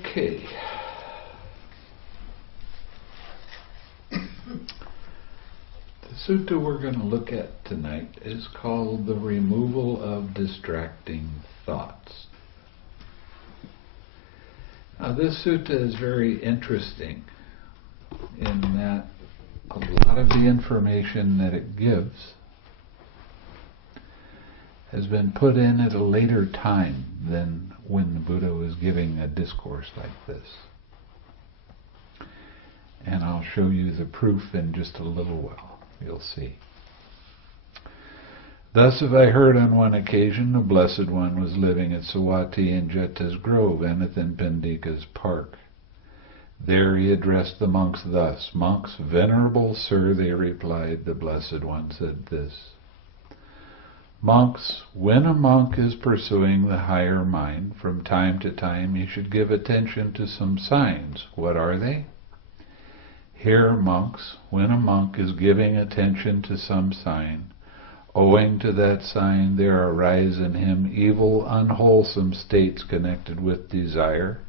Okay. The sutta we're going to look at tonight is called The Removal of Distracting Thoughts. Now this sutta is very interesting in that a lot of the information that it gives has been put in at a later time than when the Buddha was giving a discourse like this. And I'll show you the proof in just a little while. You'll see. Thus have I heard on one occasion a Blessed One was living at Sawati in Jeta's Grove, and in Pendika's Park. There he addressed the monks thus. Monks, venerable sir, they replied, the Blessed One said this. Monks, when a monk is pursuing the higher mind, from time to time he should give attention to some signs. What are they? Here, monks, when a monk is giving attention to some sign, owing to that sign there arise in him evil, unwholesome states connected with desire,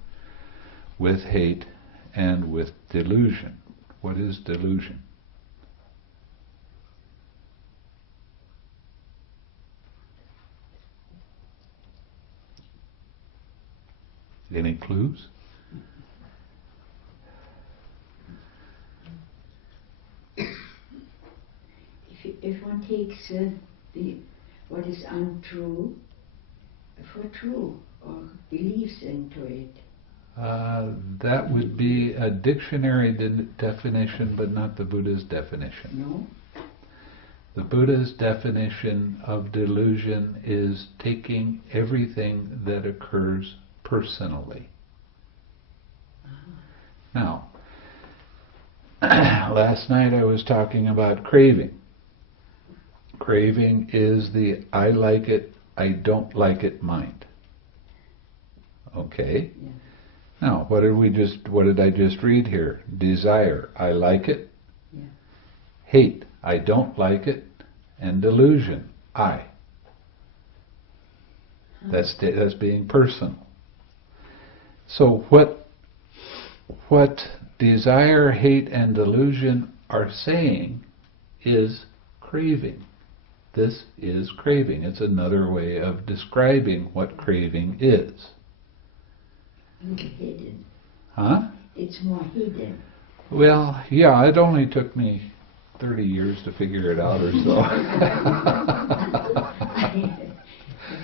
with hate, and with delusion. What is delusion? Any clues? If one takes what is untrue for true, or believes into it. That would be a dictionary definition, but not the Buddha's definition. No? The Buddha's definition of delusion is taking everything that occurs personally. Now, last night I was talking about craving. Craving is the I like it, I don't like it mind. Okay? Yeah. Now, what did I just read here? Desire, I like it. Yeah. Hate, I don't like it. And delusion, I. That's being personal. So what desire, hate, and delusion are saying is craving. This is craving. It's another way of describing what craving is. Hidden. Huh? It's more hidden. Well, yeah, it only took me 30 years to figure it out or so. I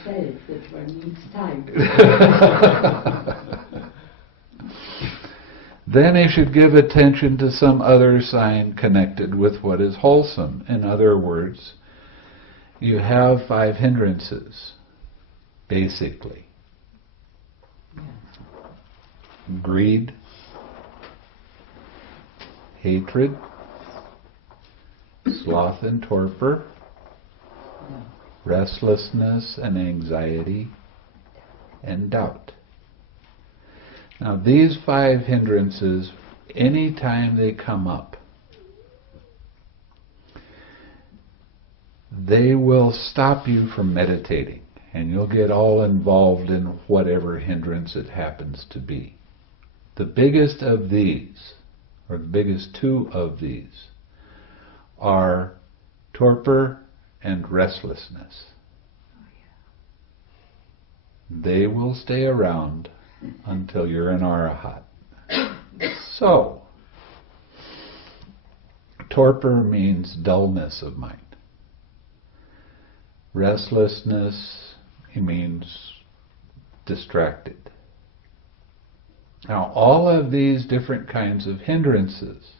said it, that one needs time. Then he should give attention to some other sign connected with what is wholesome. In other words, you have 5 hindrances, basically. Yeah. Greed, hatred, sloth and torpor, Yeah. restlessness and anxiety, and doubt. Now these 5 hindrances, anytime they come up, they will stop you from meditating, and you'll get all involved in whatever hindrance it happens to be. The biggest of these, or the biggest 2 of these, are torpor and restlessness. They will stay around until you're an arahat. So, torpor means dullness of mind. Restlessness, it means distracted. Now, all of these different kinds of hindrances,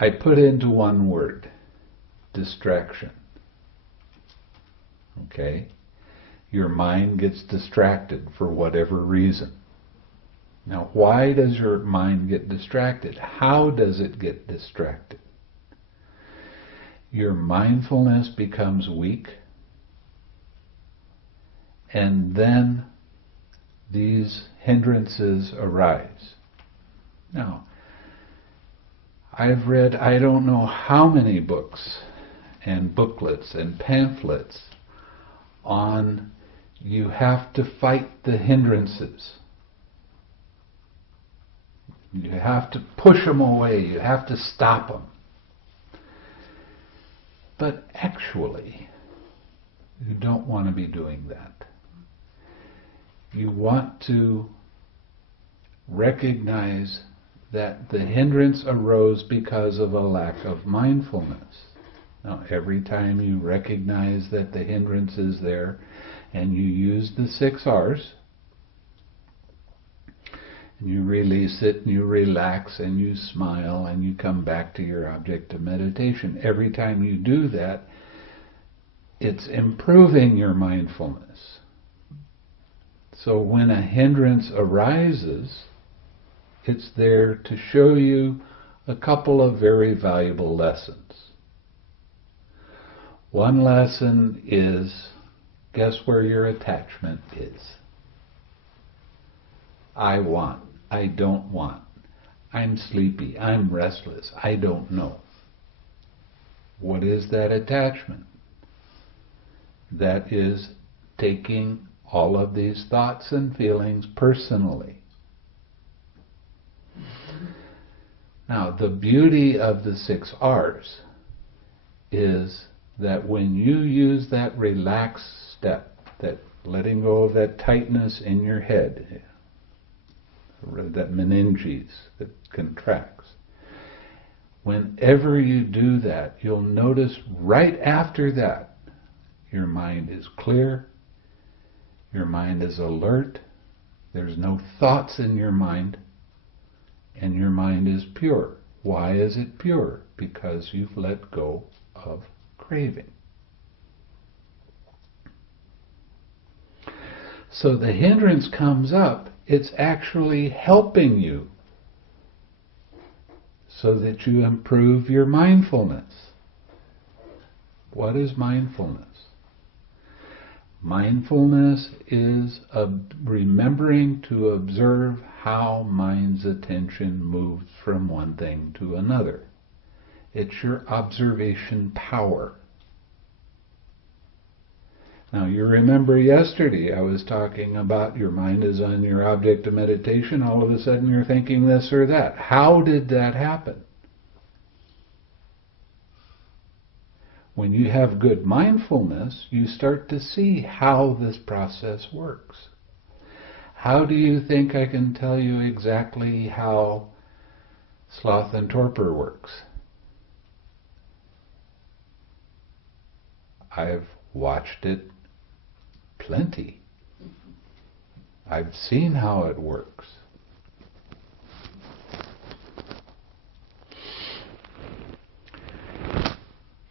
I put into one word: distraction. Okay? Your mind gets distracted for whatever reason. Now, why does your mind get distracted? How does it get distracted? Your mindfulness becomes weak, and then these hindrances arise. Now, I've read I don't know how many books and booklets and pamphlets on you have to fight the hindrances. You have to push them away. You have to stop them. But actually, you don't want to be doing that. You want to recognize that the hindrance arose because of a lack of mindfulness. Now, every time you recognize that the hindrance is there and you use the 6 R's, and you release it, and you relax, and you smile, and you come back to your object of meditation. Every time you do that, it's improving your mindfulness. So when a hindrance arises, it's there to show you a couple of very valuable lessons. One lesson is, guess where your attachment is? I want. I don't want. I'm sleepy. I'm restless. I don't know. What is that attachment? That is taking all of these thoughts and feelings personally. Now, the beauty of the 6 R's is that when you use that relaxed step, that letting go of that tightness in your head, that meninges that contracts. Whenever you do that, you'll notice right after that, your mind is clear, your mind is alert, there's no thoughts in your mind, and your mind is pure. Why is it pure? Because you've let go of craving. So the hindrance comes up, it's actually helping you so that you improve your mindfulness. What is mindfulness? Mindfulness is remembering to observe how mind's attention moves from one thing to another. It's your observation power. Now, you remember yesterday I was talking about your mind is on your object of meditation. All of a sudden you're thinking this or that. How did that happen? When you have good mindfulness, you start to see how this process works. How do you think I can tell you exactly how sloth and torpor works? I've watched it plenty. I've seen how it works.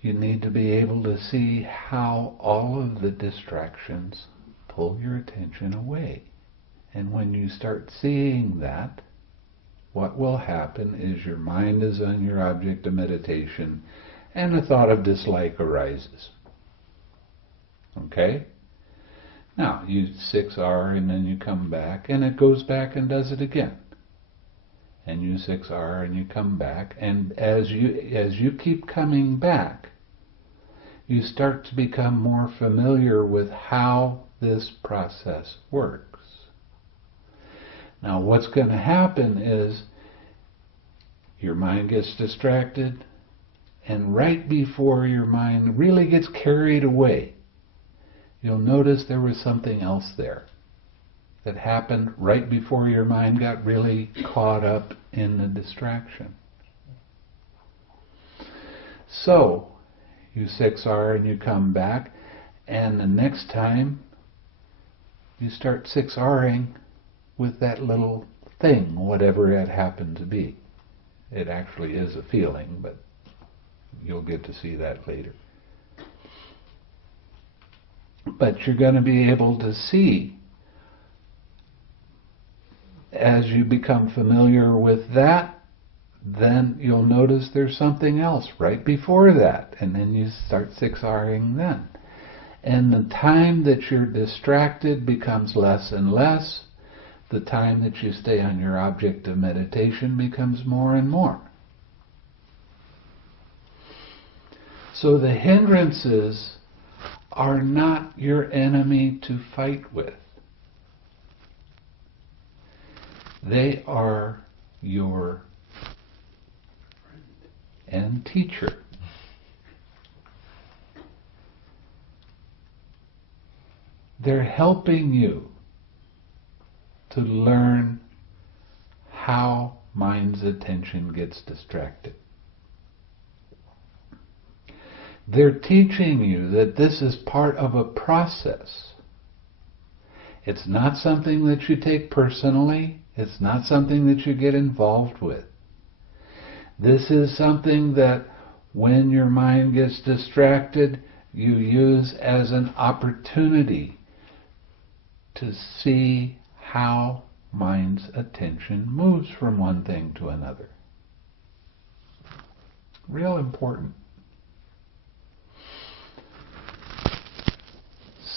You need to be able to see how all of the distractions pull your attention away. And when you start seeing that, what will happen is your mind is on your object of meditation and a thought of dislike arises. Okay? Now, you 6R and then you come back and it goes back and does it again. And you 6R and you come back, and as you keep coming back, you start to become more familiar with how this process works. Now, what's going to happen is your mind gets distracted, and right before your mind really gets carried away, you'll notice there was something else there that happened right before your mind got really caught up in the distraction. So, you 6R and you come back, and the next time you start 6Ring with that little thing, whatever it happened to be. It actually is a feeling, but you'll get to see that later. But you're going to be able to see, as you become familiar with that, then you'll notice there's something else right before that, and then you start 6Ring then. And the time that you're distracted becomes less and less. The time that you stay on your object of meditation becomes more and more. So the hindrances are not your enemy to fight with. They are your and teacher. They're helping you to learn how mind's attention gets distracted. They're teaching you that this is part of a process. It's not something that you take personally. It's not something that you get involved with. This is something that when your mind gets distracted, you use as an opportunity to see how mind's attention moves from one thing to another. Real important.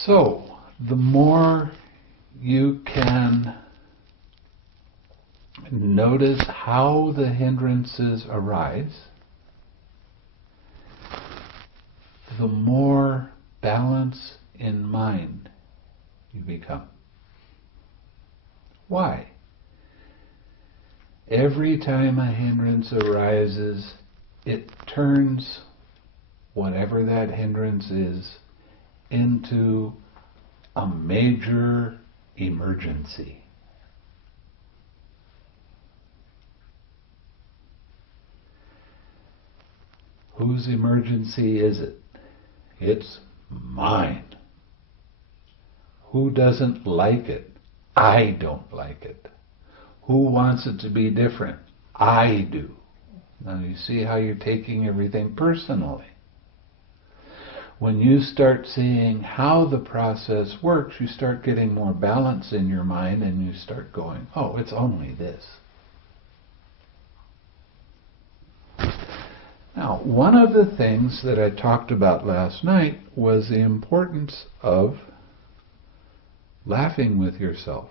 So, the more you can notice how the hindrances arise, the more balance in mind you become. Why? Every time a hindrance arises, it turns whatever that hindrance is into a major emergency. Whose emergency is it? It's mine. Who doesn't like it? I don't like it. Who wants it to be different? I do. Now you see how you're taking everything personally. When you start seeing how the process works, you start getting more balance in your mind and you start going, oh, it's only this. Now, one of the things that I talked about last night was the importance of laughing with yourself.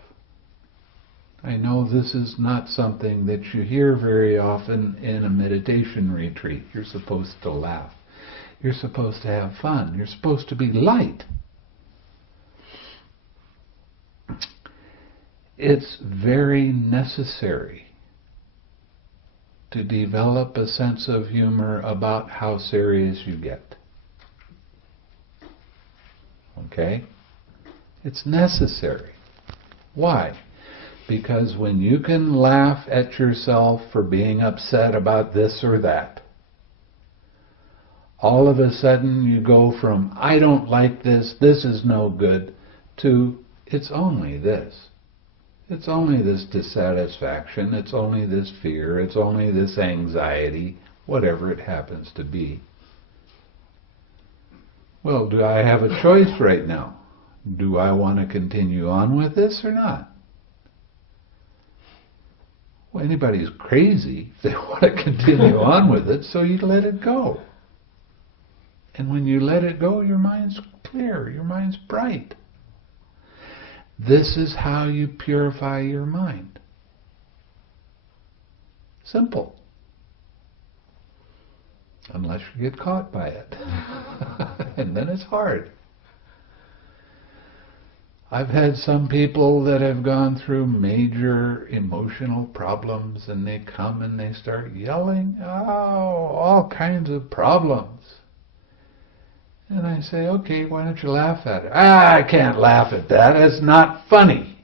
I know this is not something that you hear very often in a meditation retreat. You're supposed to laugh. You're supposed to have fun. You're supposed to be light. It's very necessary to develop a sense of humor about how serious you get. Okay? It's necessary. Why? Because when you can laugh at yourself for being upset about this or that, all of a sudden you go from, I don't like this, this is no good, to, it's only this. It's only this dissatisfaction, it's only this fear, it's only this anxiety, whatever it happens to be. Well, do I have a choice right now? Do I want to continue on with this or not? Well, anybody's crazy if they want to continue on with it, so you let it go. And when you let it go, your mind's clear, your mind's bright. This is how you purify your mind. Simple. Unless you get caught by it. And then it's hard. I've had some people that have gone through major emotional problems and they come and they start yelling, all kinds of problems. And I say, okay, why don't you laugh at it? I can't laugh at that. It's not funny.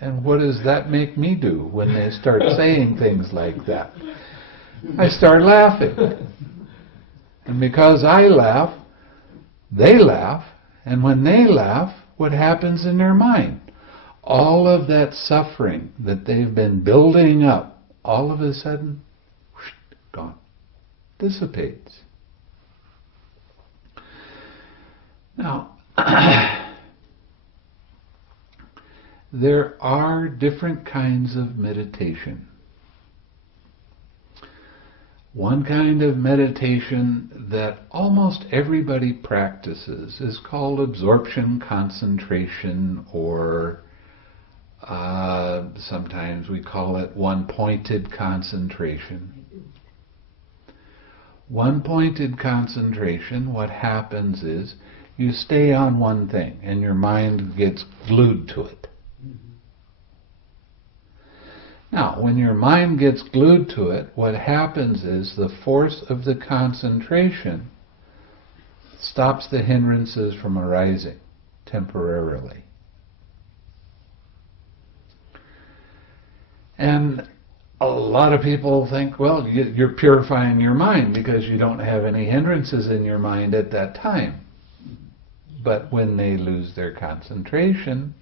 And what does that make me do when they start saying things like that? I start laughing. And because I laugh, they laugh. And when they laugh, what happens in their mind? All of that suffering that they've been building up, all of a sudden, whoosh, gone. Dissipates. Now, there are different kinds of meditation. One kind of meditation that almost everybody practices is called absorption concentration, or sometimes we call it one-pointed concentration. One-pointed concentration, what happens is you stay on one thing and your mind gets glued to it. Now, when your mind gets glued to it, what happens is the force of the concentration stops the hindrances from arising temporarily. And a lot of people think, well, you're purifying your mind because you don't have any hindrances in your mind at that time. But when they lose their concentration,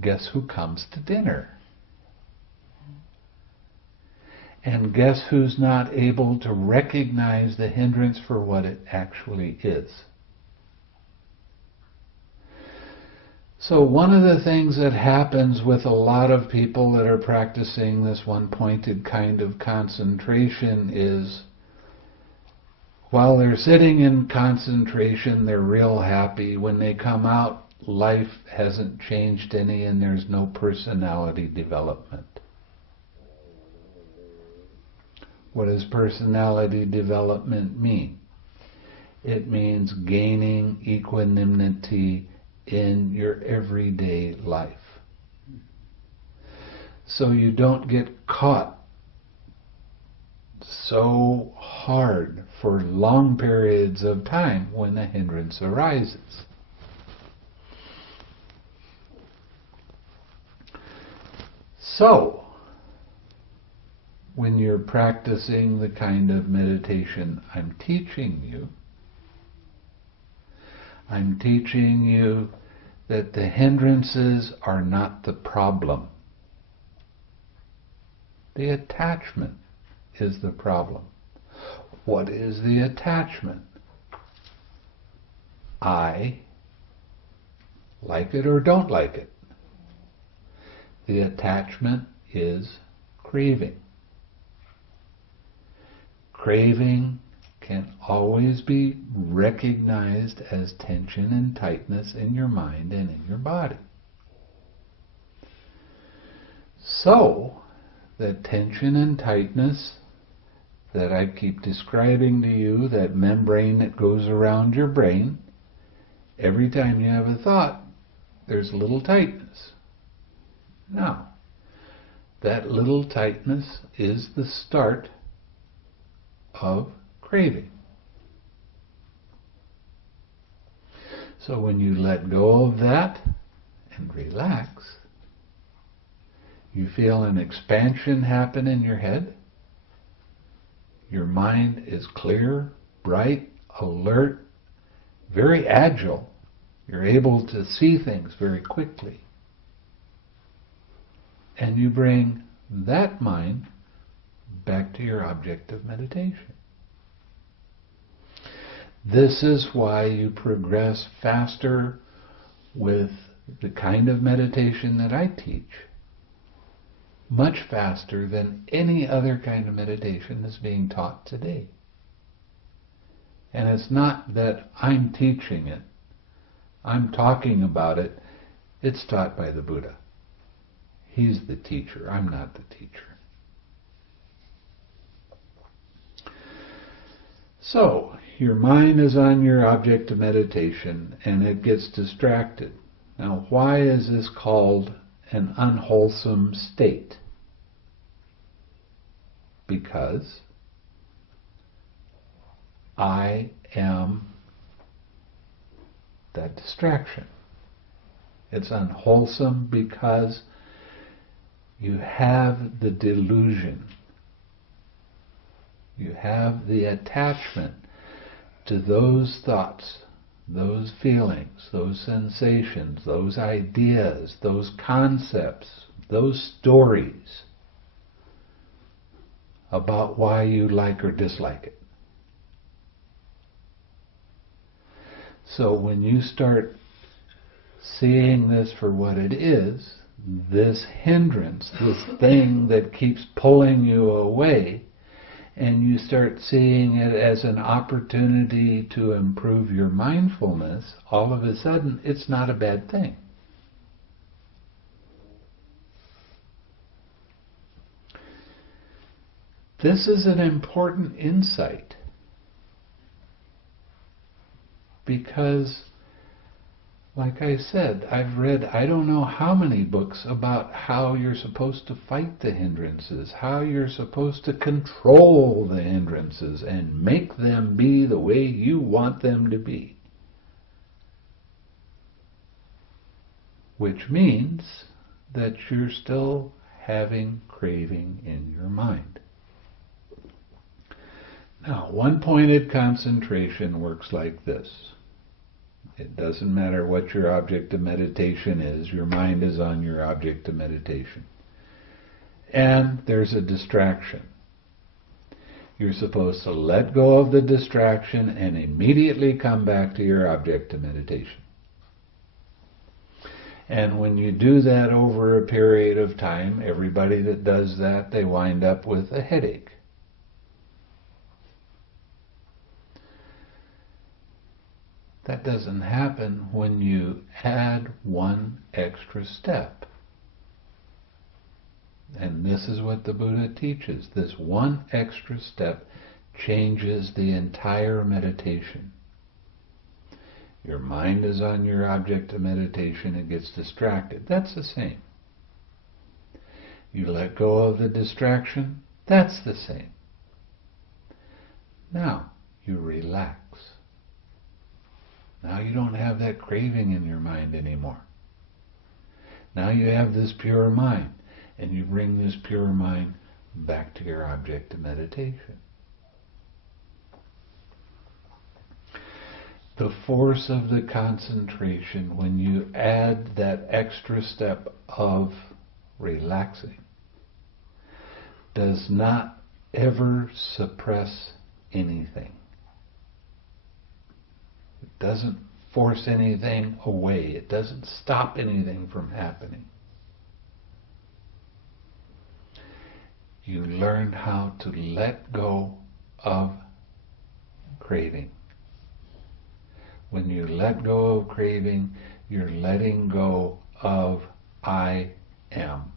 guess who comes to dinner? And guess who's not able to recognize the hindrance for what it actually is? So one of the things that happens with a lot of people that are practicing this one-pointed kind of concentration is, while they're sitting in concentration, they're real happy. When they come out, life hasn't changed any and there's no personality development. What does personality development mean? It means gaining equanimity in your everyday life. So you don't get caught so hard for long periods of time when a hindrance arises. So, when you're practicing the kind of meditation I'm teaching you that the hindrances are not the problem. The attachment is the problem. What is the attachment? I like it or don't like it. The attachment is craving. Craving can always be recognized as tension and tightness in your mind and in your body. So, the tension and tightness that I keep describing to you, that membrane that goes around your brain, every time you have a thought, there's a little tightness. Now, that little tightness is the start of craving. So when you let go of that and relax, you feel an expansion happen in your head. Your mind is clear, bright, alert, very agile. You're able to see things very quickly. And you bring that mind back to your object of meditation. This is why you progress faster with the kind of meditation that I teach, much faster than any other kind of meditation that's being taught today. And it's not that I'm teaching it, I'm talking about it, it's taught by the Buddha. He's the teacher, I'm not the teacher. So, your mind is on your object of meditation and it gets distracted. Now, why is this called an unwholesome state? Because I am that distraction. It's unwholesome because you have the delusion. You have the attachment to those thoughts, those feelings, those sensations, those ideas, those concepts, those stories about why you like or dislike it. So when you start seeing this for what it is, this hindrance, this thing that keeps pulling you away, and you start seeing it as an opportunity to improve your mindfulness, all of a sudden it's not a bad thing. This is an important insight because Like I said, I've read I don't know how many books about how you're supposed to fight the hindrances, how you're supposed to control the hindrances and make them be the way you want them to be. Which means that you're still having craving in your mind. Now, one-pointed concentration works like this. It doesn't matter what your object of meditation is, your mind is on your object of meditation. And there's a distraction. You're supposed to let go of the distraction and immediately come back to your object of meditation. And when you do that over a period of time, everybody that does that, they wind up with a headache. That doesn't happen when you add one extra step. And this is what the Buddha teaches. This one extra step changes the entire meditation. Your mind is on your object of meditation, it gets distracted. That's the same. You let go of the distraction, that's the same. Now, you relax. Now you don't have that craving in your mind anymore. Now you have this pure mind, and you bring this pure mind back to your object of meditation. The force of the concentration, when you add that extra step of relaxing, does not ever suppress anything. It doesn't force anything away. It doesn't stop anything from happening. You learn how to let go of craving. When you let go of craving, you're letting go of I am.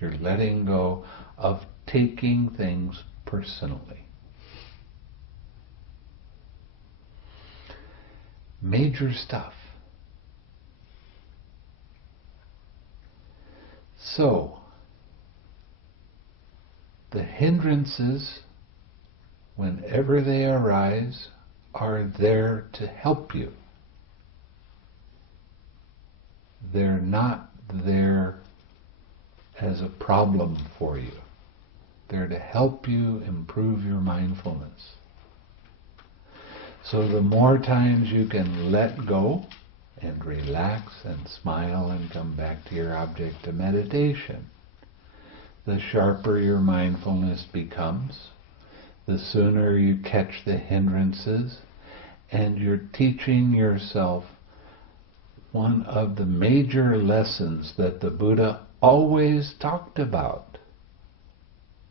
You're letting go of taking things personally. Major stuff. So, the hindrances, whenever they arise, are there to help you. They're not there as a problem for you. They're to help you improve your mindfulness. So the more times you can let go and relax and smile and come back to your object of meditation, the sharper your mindfulness becomes, the sooner you catch the hindrances, and you're teaching yourself one of the major lessons that the Buddha always talked about.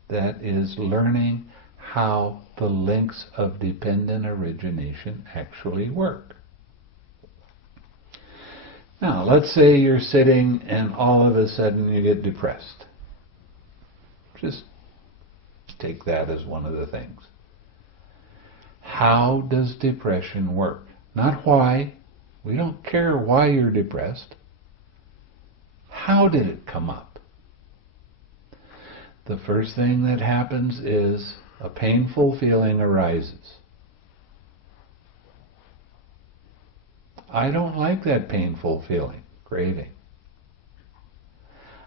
That is learning how the links of dependent origination actually work. Now, let's say you're sitting and all of a sudden you get depressed. Just take that as one of the things. How does depression work? Not why. We don't care why you're depressed. How did it come up? The first thing that happens is a painful feeling arises. I don't like that painful feeling, craving.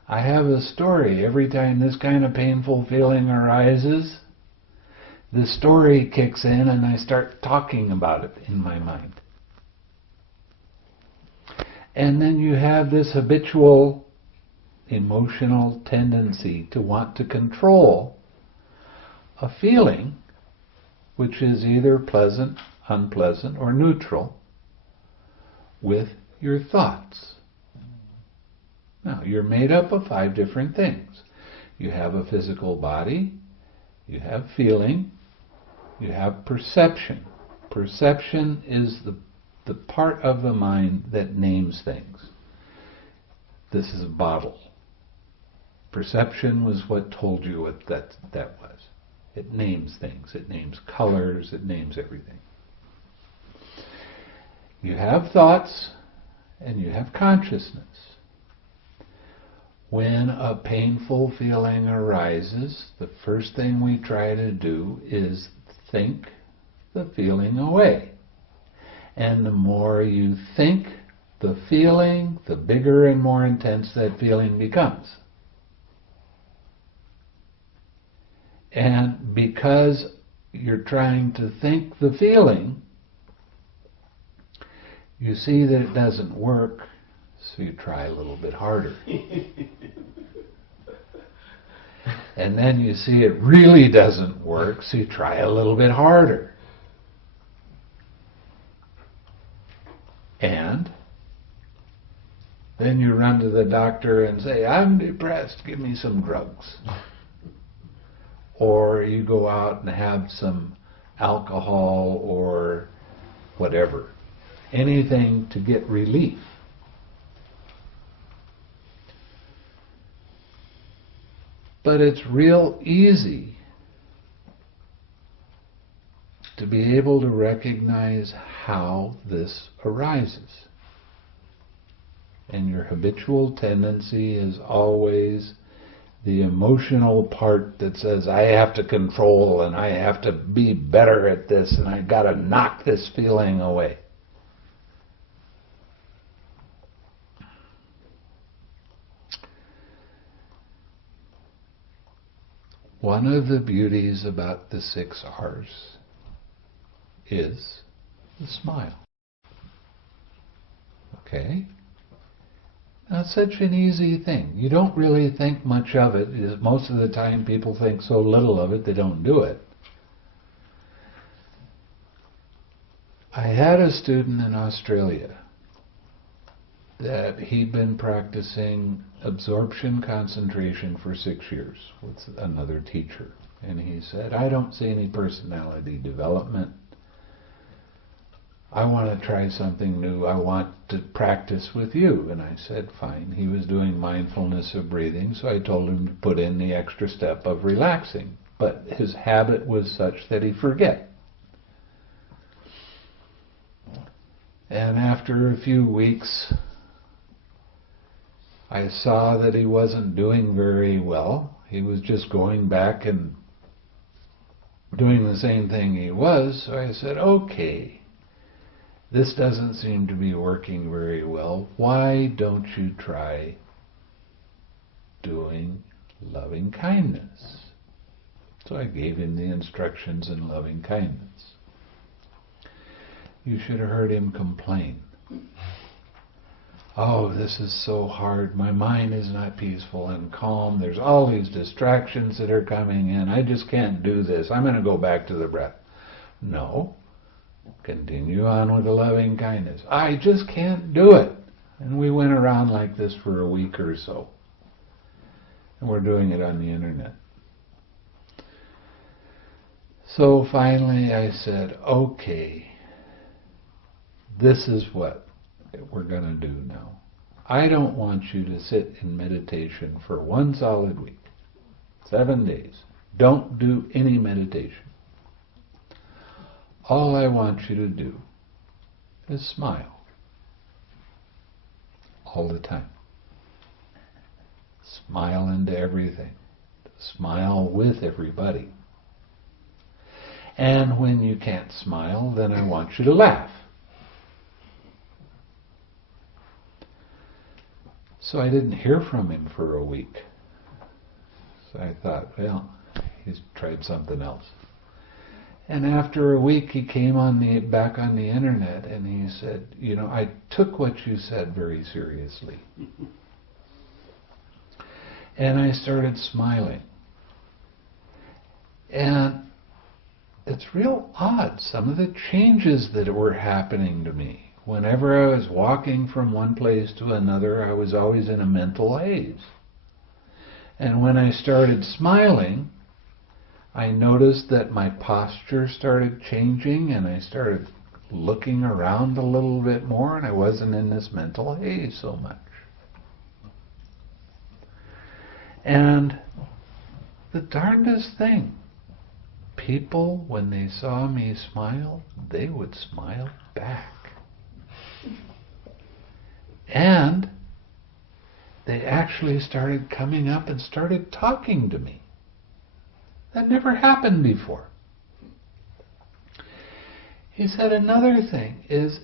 I have a story. Every time this kind of painful feeling arises, the story kicks in and I start talking about it in my mind. And then you have this habitual emotional tendency to want to control a feeling which is either pleasant, unpleasant, or neutral with your thoughts. Now, you're made up of 5 different things. You have a physical body, you have feeling, you have perception. Perception is the part of the mind that names things. This is a bottle. Perception was what told you what that was. It names things. It names colors. It names everything. You have thoughts and you have consciousness. When a painful feeling arises, the first thing we try to do is think the feeling away. And the more you think the feeling, the bigger and more intense that feeling becomes. And because you're trying to think the feeling, you see that it doesn't work, so you try a little bit harder. And then you see it really doesn't work, so you try a little bit harder. And then you run to the doctor and say, I'm depressed, give me some drugs. Or you go out and have some alcohol or whatever. Anything to get relief. But it's real easy to be able to recognize how this arises. And your habitual tendency is always the emotional part that says, I have to control and I have to be better at this and I got to knock this feeling away. One of the beauties about the 6 R's is the smile. Okay? Now, it's such an easy thing. You don't really think much of it. Most of the time people think so little of it they don't do it. I had a student in Australia that he'd been practicing absorption concentration for 6 years with another teacher. And he said, I don't see any personality development. I want to try something new. I want to practice with you. And I said, fine. He was doing mindfulness of breathing, so I told him to put in the extra step of relaxing. But his habit was such that he'd forget. And after a few weeks, I saw that he wasn't doing very well. He was just going back and doing the same thing he was. So I said, okay, this doesn't seem to be working very well. Why don't you try doing loving kindness? So I gave him the instructions in loving kindness. You should have heard him complain. Oh, this is so hard. My mind is not peaceful and calm. There's all these distractions that are coming in. I just can't do this. I'm going to go back to the breath. No. Continue on with the loving kindness. I just can't do it. And we went around like this for a week or so. And we're doing it on the internet. So finally I said, okay, this is what we're going to do now. I don't want you to sit in meditation for 1 solid week, 7 days. Don't do any meditation. All I want you to do is smile. All the time. Smile into everything. Smile with everybody. And when you can't smile, then I want you to laugh. So I didn't hear from him for a week. So I thought, well, he's tried something else. And after a week he came back on the internet and he said, you know, I took what you said very seriously. And I started smiling. And it's real odd, some of the changes that were happening to me. Whenever I was walking from one place to another, I was always in a mental haze. And when I started smiling, I noticed that my posture started changing and I started looking around a little bit more and I wasn't in this mental haze so much. And the darndest thing, people, when they saw me smile, they would smile back. And they actually started coming up and started talking to me. That never happened before. He said another thing is,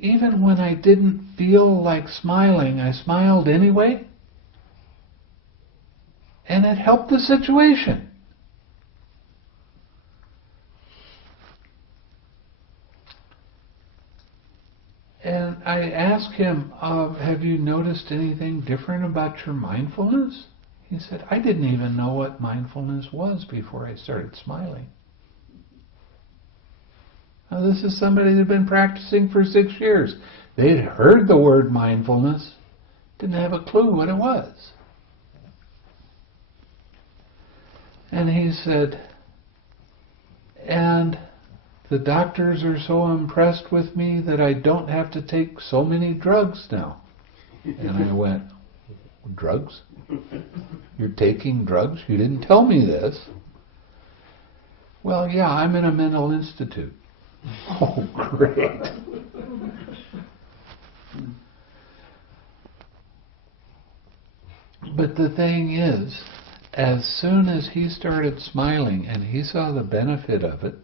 even when I didn't feel like smiling, I smiled anyway, and it helped the situation. And I asked him, have you noticed anything different about your mindfulness? He said, I didn't even know what mindfulness was before I started smiling. Now, this is somebody that had been practicing for 6 years. They'd heard the word mindfulness, didn't have a clue what it was. And he said, and the doctors are so impressed with me that I don't have to take so many drugs now. And I went, drugs? You're taking drugs? You didn't tell me this. Well, yeah, I'm in a mental institute. Oh, great. But the thing is, as soon as he started smiling and he saw the benefit of it,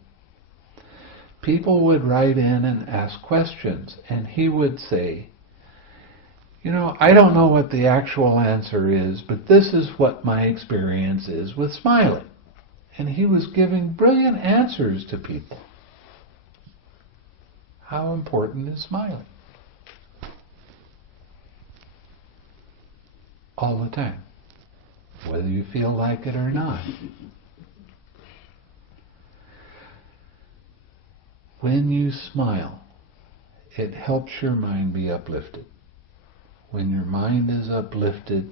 people would write in and ask questions, and he would say, I don't know what the actual answer is, but this is what my experience is with smiling. And he was giving brilliant answers to people. How important is smiling? All the time, whether you feel like it or not. When you smile, it helps your mind be uplifted. When your mind is uplifted,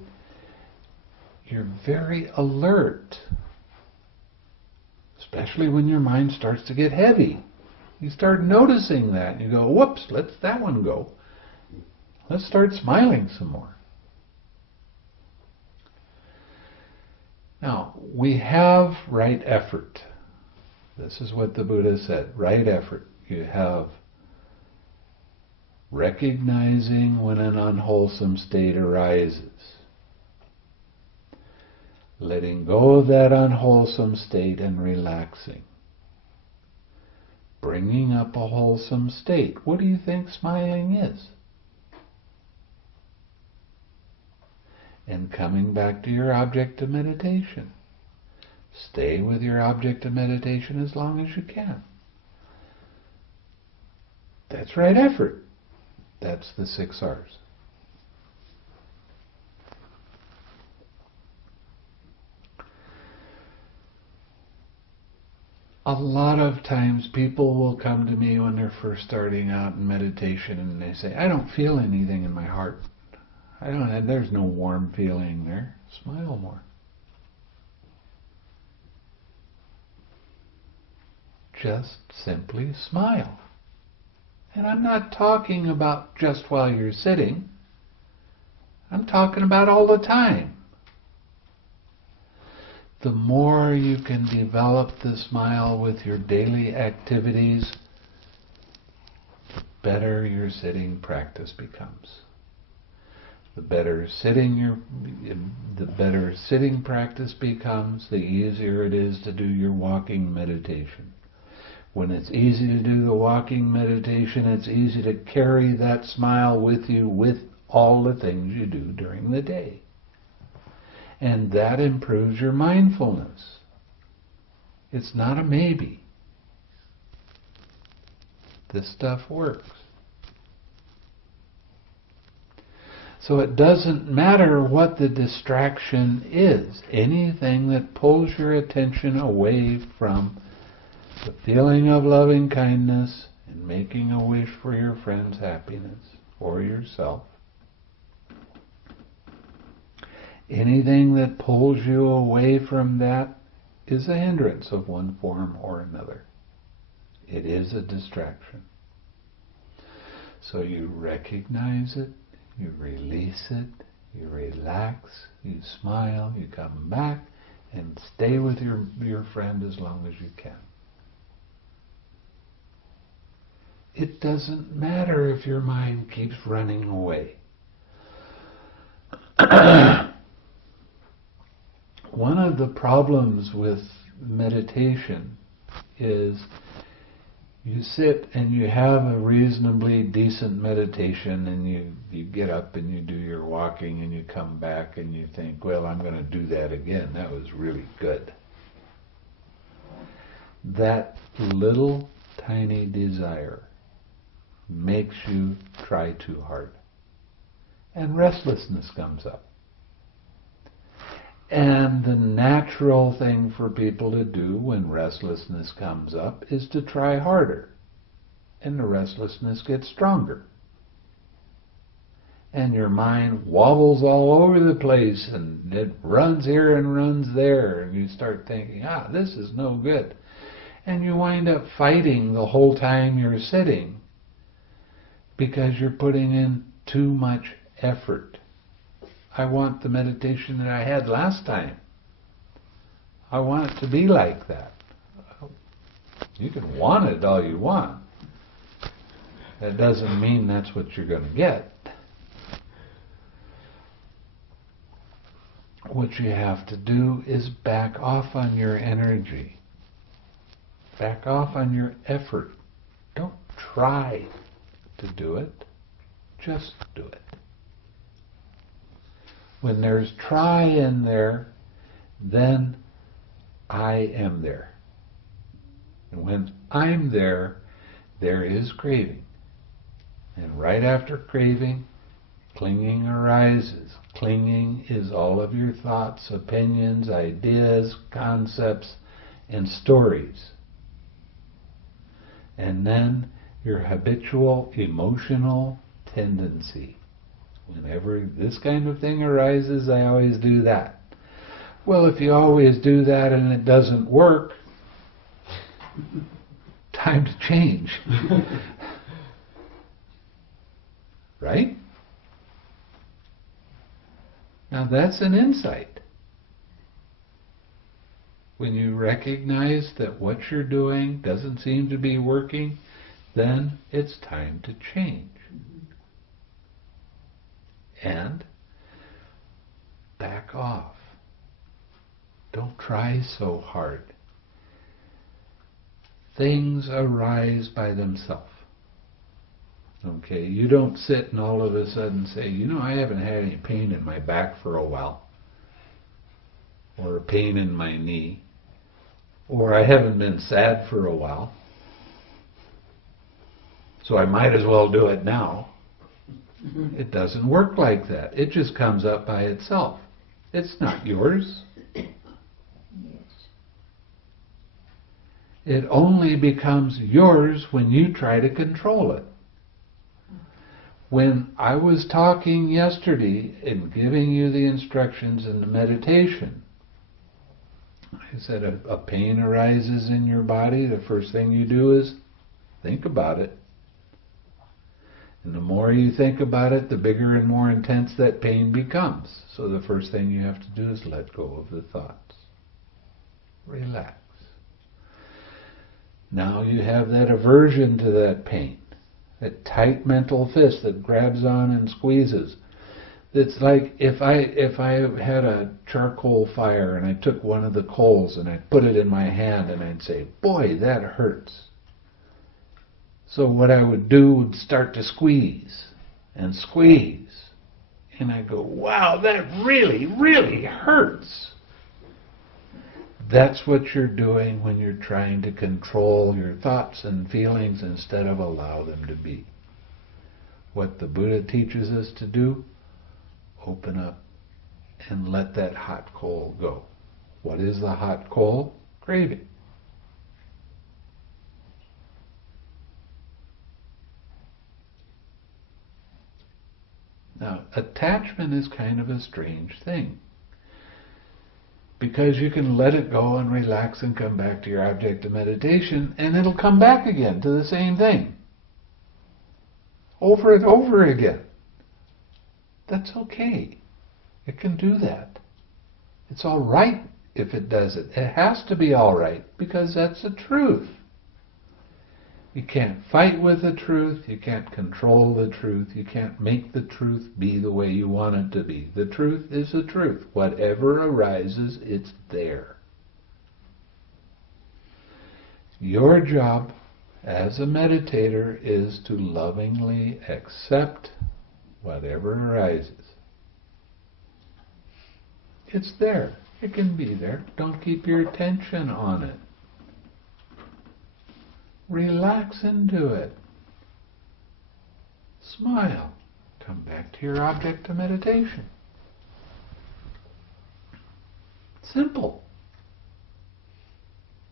you're very alert. Especially when your mind starts to get heavy. You start noticing that. And you go, whoops, let that one go. Let's start smiling some more. Now, we have right effort. This is what the Buddha said, right effort. You have recognizing when an unwholesome state arises, letting go of that unwholesome state and relaxing, bringing up a wholesome state. What do you think smiling is? And coming back to your object of meditation. Stay with your object of meditation as long as you can. That's right effort. That's the 6 R's. A lot of times people will come to me when they're first starting out in meditation and they say, I don't feel anything in my heart. There's no warm feeling there. Smile more. Just simply smile. And I'm not talking about just while you're sitting. I'm talking about all the time. The more you can develop the smile with your daily activities, the better your sitting practice becomes. The better sitting practice becomes, the easier it is to do your walking meditation. When it's easy to do the walking meditation, it's easy to carry that smile with you with all the things you do during the day. And that improves your mindfulness. It's not a maybe. This stuff works. So it doesn't matter what the distraction is. Anything that pulls your attention away from the feeling of loving kindness and making a wish for your friend's happiness or yourself. Anything that pulls you away from that is a hindrance of one form or another. It is a distraction. So you recognize it, you release it, you relax, you smile, you come back, and stay with your friend as long as you can. It doesn't matter if your mind keeps running away. One of the problems with meditation is you sit and you have a reasonably decent meditation, and you get up and you do your walking and you come back and you think, well, I'm going to do that again. That was really good. That little tiny desire makes you try too hard. And restlessness comes up. And the natural thing for people to do when restlessness comes up is to try harder. And the restlessness gets stronger. And your mind wobbles all over the place, and it runs here and runs there, and you start thinking, this is no good. And you wind up fighting the whole time you're sitting because you're putting in too much effort. I want the meditation that I had last time. I want it to be like that. You can want it all you want. That doesn't mean that's what you're going to get. What you have to do is back off on your energy. Back off on your effort. Don't try to do it. Just do it. When there's try in there, then I am there. And when I'm there, there is craving. And right after craving, clinging arises. Clinging is all of your thoughts, opinions, ideas, concepts, and stories. And then your habitual emotional tendency. Whenever this kind of thing arises, I always do that. Well, if you always do that and it doesn't work, time to change. Right? Now that's an insight. When you recognize that what you're doing doesn't seem to be working, then it's time to change. And back off. Don't try so hard. Things arise by themselves. Okay, you don't sit and all of a sudden say, I haven't had any pain in my back for a while, or a pain in my knee, or I haven't been sad for a while, so I might as well do it now. It doesn't work like that. It just comes up by itself. It's not yours. It only becomes yours when you try to control it. When I was talking yesterday and giving you the instructions in the meditation, I said a pain arises in your body, the first thing you do is think about it. And the more you think about it, the bigger and more intense that pain becomes. So the first thing you have to do is let go of the thoughts. Relax. Now you have that aversion to that pain, that tight mental fist that grabs on and squeezes. It's like if I had a charcoal fire and I took one of the coals and I put it in my hand and I'd say, boy, that hurts. So what I would do would start to squeeze and squeeze. And I go, wow, that really, really hurts. That's what you're doing when you're trying to control your thoughts and feelings instead of allow them to be. What the Buddha teaches us to do, open up and let that hot coal go. What is the hot coal? Craving. Now, attachment is kind of a strange thing, because you can let it go and relax and come back to your object of meditation, and it'll come back again to the same thing. Over and over again. That's okay. It can do that. It's all right if it does it. It has to be all right, because that's the truth. You can't fight with the truth. You can't control the truth. You can't make the truth be the way you want it to be. The truth is the truth. Whatever arises, it's there. Your job as a meditator is to lovingly accept whatever arises. It's there. It can be there. Don't keep your attention on it. Relax into it. Smile. Come back to your object of meditation. Simple.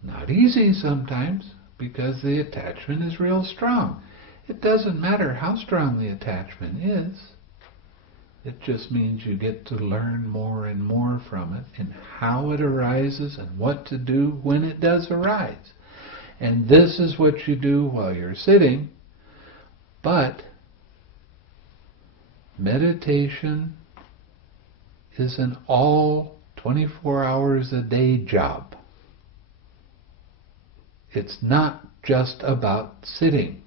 Not easy sometimes, because the attachment is real strong. It doesn't matter how strong the attachment is. It just means you get to learn more and more from it, and how it arises and what to do when it does arise. And this is what you do while you're sitting. But meditation is an all 24 hours a day job. It's not just about sitting.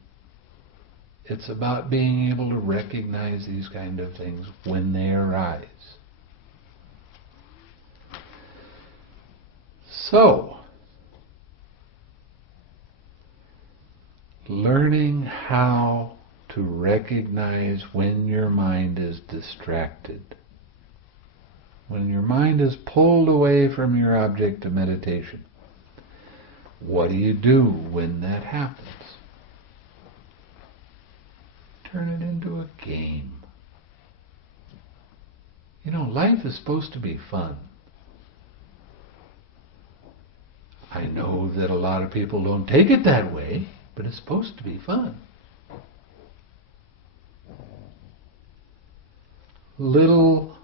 It's about being able to recognize these kind of things when they arise. So, learning how to recognize when your mind is distracted. When your mind is pulled away from your object of meditation. What do you do when that happens? Turn it into a game. You know, life is supposed to be fun. I know that a lot of people don't take it that way, but it's supposed to be fun. Little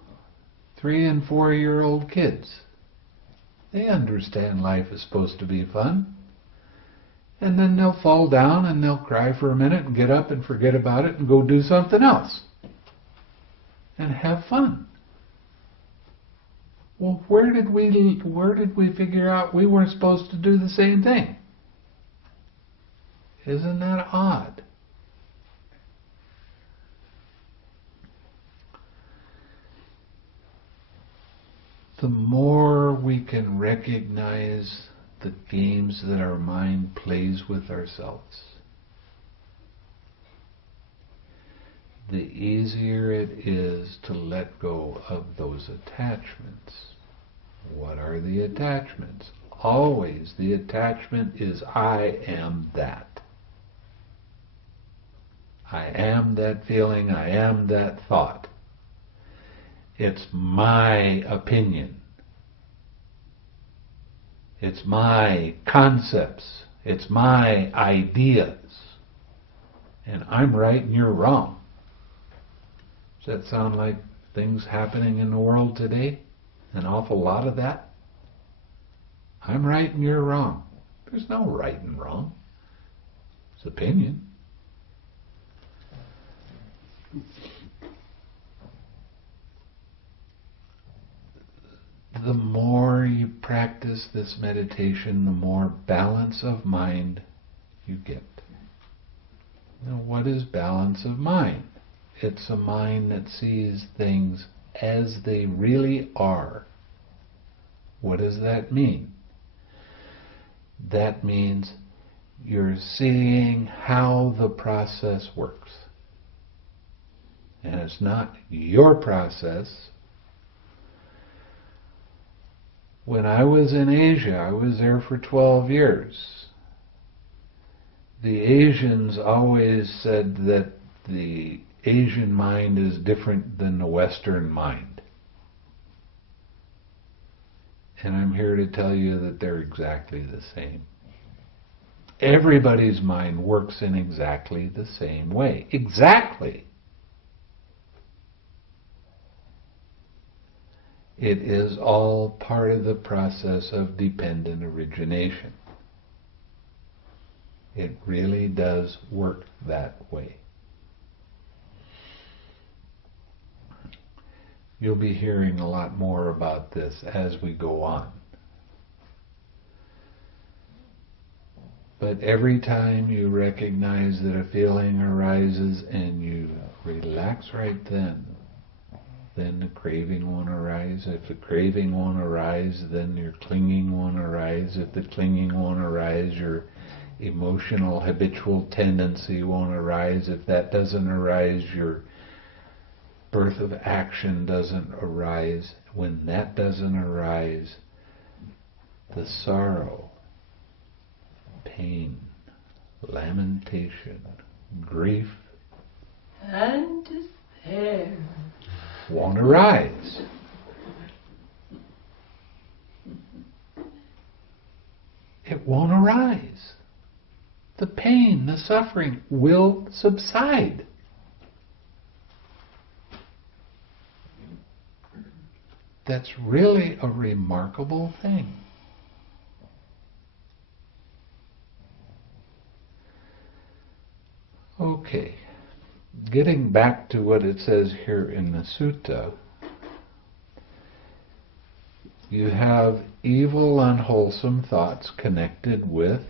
3- and 4-year-old kids, they understand life is supposed to be fun. And then they'll fall down and they'll cry for a minute and get up and forget about it and go do something else. And have fun. Well, where did we figure out we weren't supposed to do the same thing? Isn't that odd? The more we can recognize the games that our mind plays with ourselves, the easier it is to let go of those attachments. What are the attachments? Always the attachment is I am that. I am that feeling, I am that thought. It's my opinion. It's my concepts. It's my ideas. And I'm right and you're wrong. Does that sound like things happening in the world today? An awful lot of that? I'm right and you're wrong. There's no right and wrong. It's opinion. The more you practice this meditation, the more balance of mind you get. Now, what is balance of mind? It's a mind that sees things as they really are. What does that mean? That means you're seeing how the process works. And it's not your process. When I was in Asia, I was there for 12 years. The Asians always said that the Asian mind is different than the Western mind. And I'm here to tell you that they're exactly the same. Everybody's mind works in exactly the same way. Exactly. It is all part of the process of dependent origination. It really does work that way. You'll be hearing a lot more about this as we go on. But every time you recognize that a feeling arises and you relax right then the craving won't arise. If the craving won't arise, then your clinging won't arise. If the clinging won't arise, your emotional habitual tendency won't arise. If that doesn't arise, your birth of action doesn't arise. When that doesn't arise, the sorrow, pain, lamentation, grief, And despair. won't arise. It won't arise. The pain, the suffering will subside. That's really a remarkable thing. Okay, getting back to what it says here in the sutta, you have evil, unwholesome thoughts connected with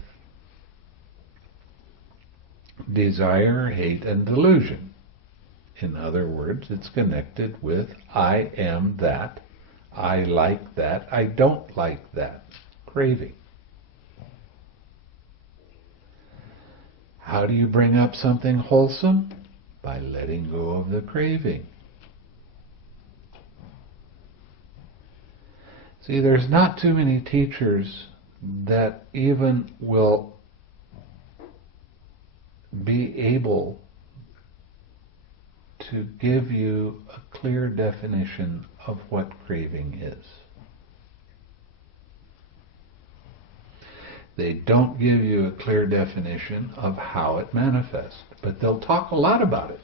desire, hate, and delusion. In other words, it's connected with I am that, I like that, I don't like that, craving. How do you bring up something wholesome? By letting go of the craving. See, there's not too many teachers that even will be able to give you a clear definition of what craving is. They don't give you a clear definition of how it manifests, but they'll talk a lot about it.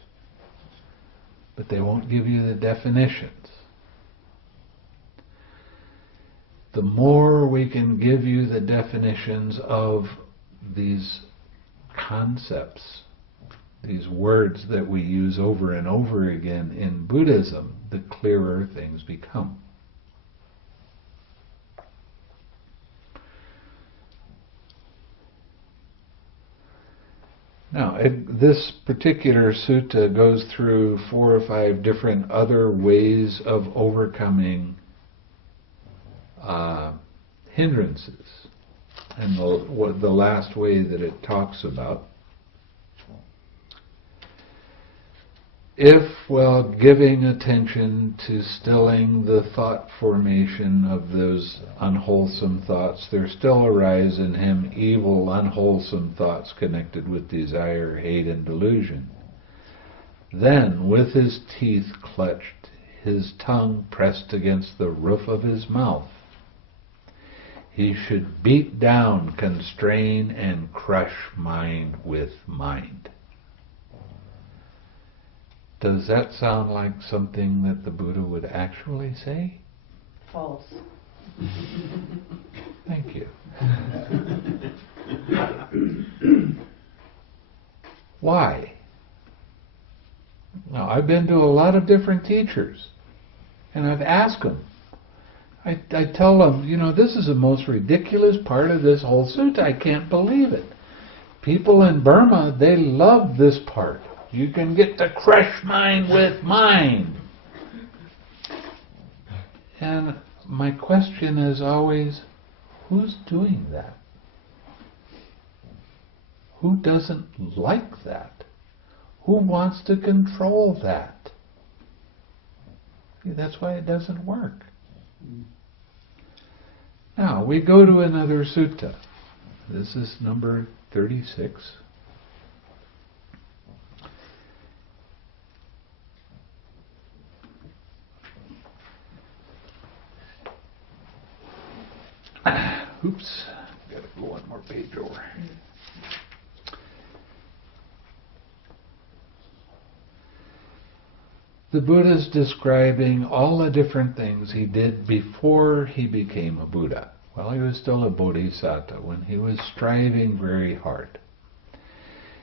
But they won't give you the definitions. The more we can give you the definitions of these concepts, these words that we use over and over again in Buddhism, the clearer things become. Now, this particular sutta goes through 4 or 5 different other ways of overcoming hindrances. And the last way that it talks about, if, while giving attention to stilling the thought formation of those unwholesome thoughts, there still arise in him evil, unwholesome thoughts connected with desire, hate, and delusion, then, with his teeth clutched, his tongue pressed against the roof of his mouth, he should beat down, constrain, and crush mind with mind. Does that sound like something that the Buddha would actually say? False. Thank you. Why? Now, I've been to a lot of different teachers, and I've asked them. I tell them, this is the most ridiculous part of this whole sutta. I can't believe it. People in Burma, they love this part. You can get to crush mind with mind. And my question is always, who's doing that? Who doesn't like that? Who wants to control that? See, that's why it doesn't work. Now, we go to another sutta. This is number 36. Oops, gotta go one more page over. The Buddha's describing all the different things he did before he became a Buddha. Well, he was still a bodhisattva when he was striving very hard.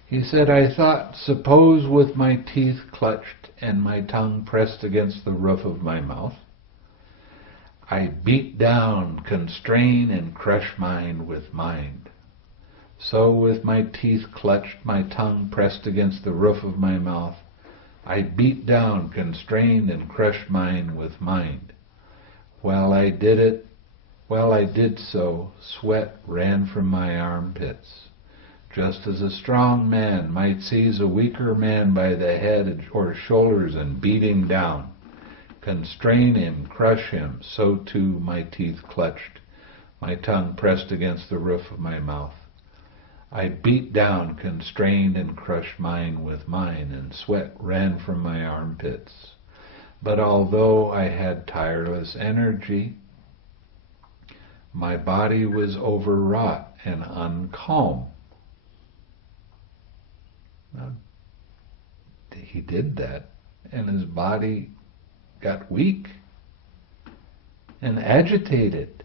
He said, I thought, suppose with my teeth clutched and my tongue pressed against the roof of my mouth, I beat down, constrain, and crush mind with mind. So with my teeth clutched, my tongue pressed against the roof of my mouth, I beat down, constrained, and crushed mind with mind. While I did so, sweat ran from my armpits, just as a strong man might seize a weaker man by the head or shoulders and beat him down, constrain him, crush him, so too my teeth clutched, my tongue pressed against the roof of my mouth. I beat down, constrained, and crushed mine with mine, and sweat ran from my armpits. But although I had tireless energy, my body was overwrought and uncalm. Now, he did that, and his body got weak and agitated,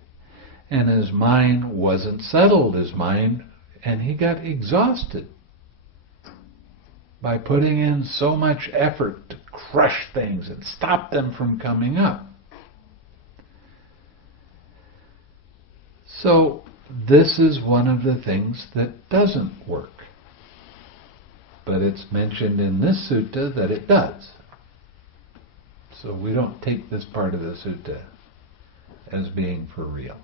and his mind wasn't settled. And he got exhausted by putting in so much effort to crush things and stop them from coming up. So this is one of the things that doesn't work. But it's mentioned in this sutta that it does. So we don't take this part of the sutta as being for real.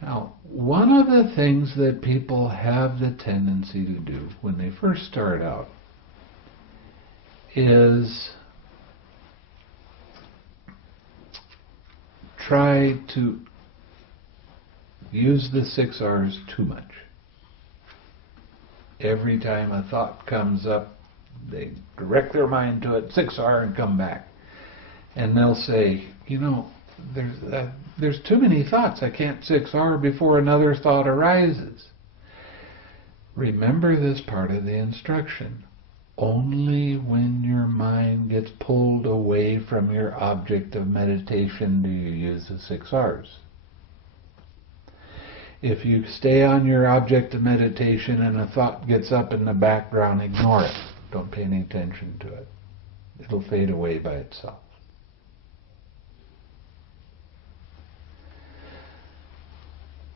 Now, one of the things that people have the tendency to do when they first start out is try to use the 6 R's too much. Every time a thought comes up, they direct their mind to it, 6 R, and come back. And they'll say, there's too many thoughts. I can't 6 R before another thought arises. Remember this part of the instruction. Only when your mind gets pulled away from your object of meditation do you use the 6 R's. If you stay on your object of meditation and a thought gets up in the background, ignore it. Don't pay any attention to it. It'll fade away by itself.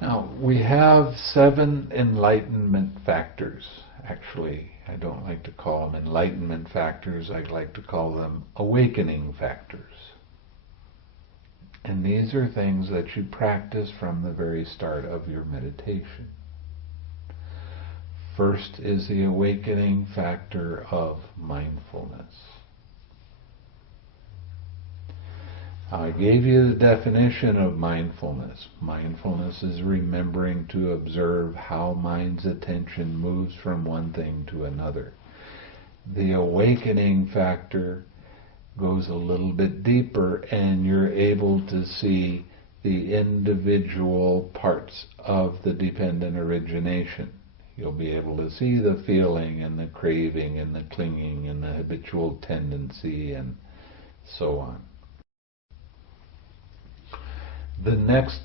Now, we have 7 enlightenment factors. Actually, I don't like to call them enlightenment factors. I like to call them awakening factors. And these are things that you practice from the very start of your meditation. First is the awakening factor of mindfulness. I gave you the definition of mindfulness. Mindfulness is remembering to observe how mind's attention moves from one thing to another. The awakening factor goes a little bit deeper, and you're able to see the individual parts of the dependent origination. You'll be able to see the feeling and the craving and the clinging and the habitual tendency and so on. The next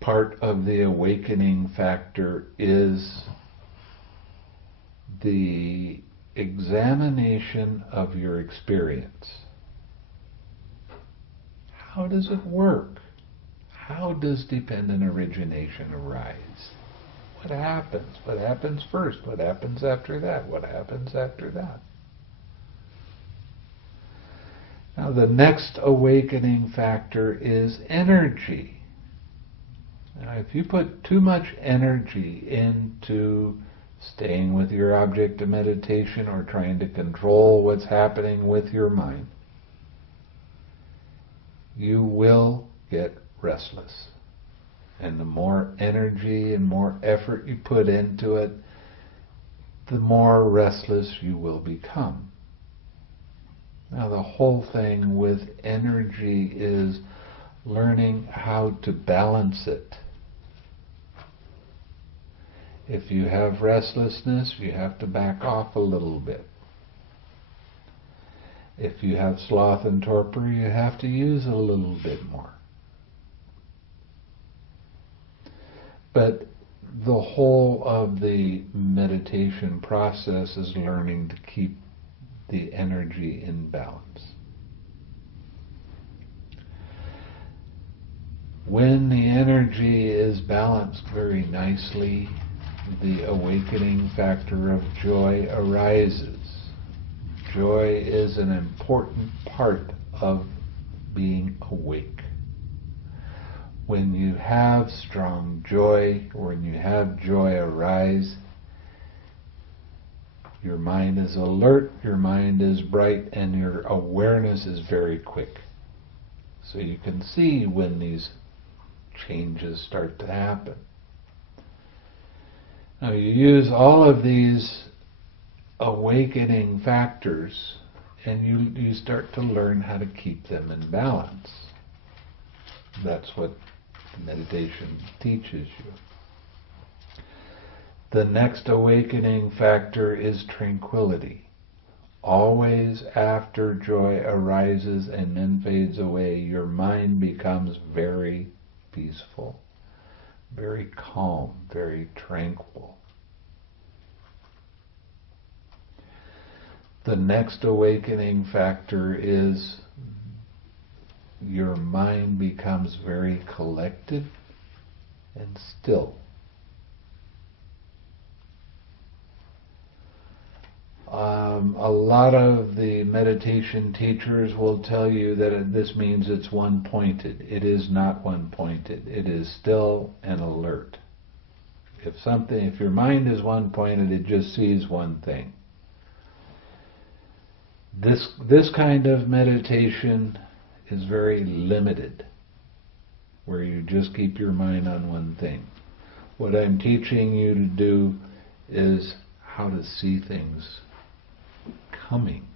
part of the awakening factor is the examination of your experience. How does it work? How does dependent origination arise? What happens? What happens first? What happens after that? What happens after that? Now, the next awakening factor is energy. Now, if you put too much energy into staying with your object of meditation or trying to control what's happening with your mind, you will get restless. And the more energy and more effort you put into it, the more restless you will become. Now, the whole thing with energy is learning how to balance it. If you have restlessness, you have to back off a little bit. If you have sloth and torpor, you have to use a little bit more. But the whole of the meditation process is learning to keep the energy in balance. When the energy is balanced very nicely, the awakening factor of joy arises. Joy is an important part of being awake. When you have strong joy, or when you have joy arise, your mind is alert, your mind is bright, and your awareness is very quick. So you can see when these changes start to happen. Now you use all of these awakening factors and you start to learn how to keep them in balance. That's what meditation teaches you. The next awakening factor is tranquility. Always after joy arises and then fades away, your mind becomes very peaceful, very calm, very tranquil. The next awakening factor is your mind becomes very collected and still. A lot of the meditation teachers will tell you that this means it's one-pointed. It is not one-pointed. It is still and alert. If your mind is one-pointed, it just sees one thing. This kind of meditation is very limited, where you just keep your mind on one thing. What I'm teaching you to do is how to see things coming.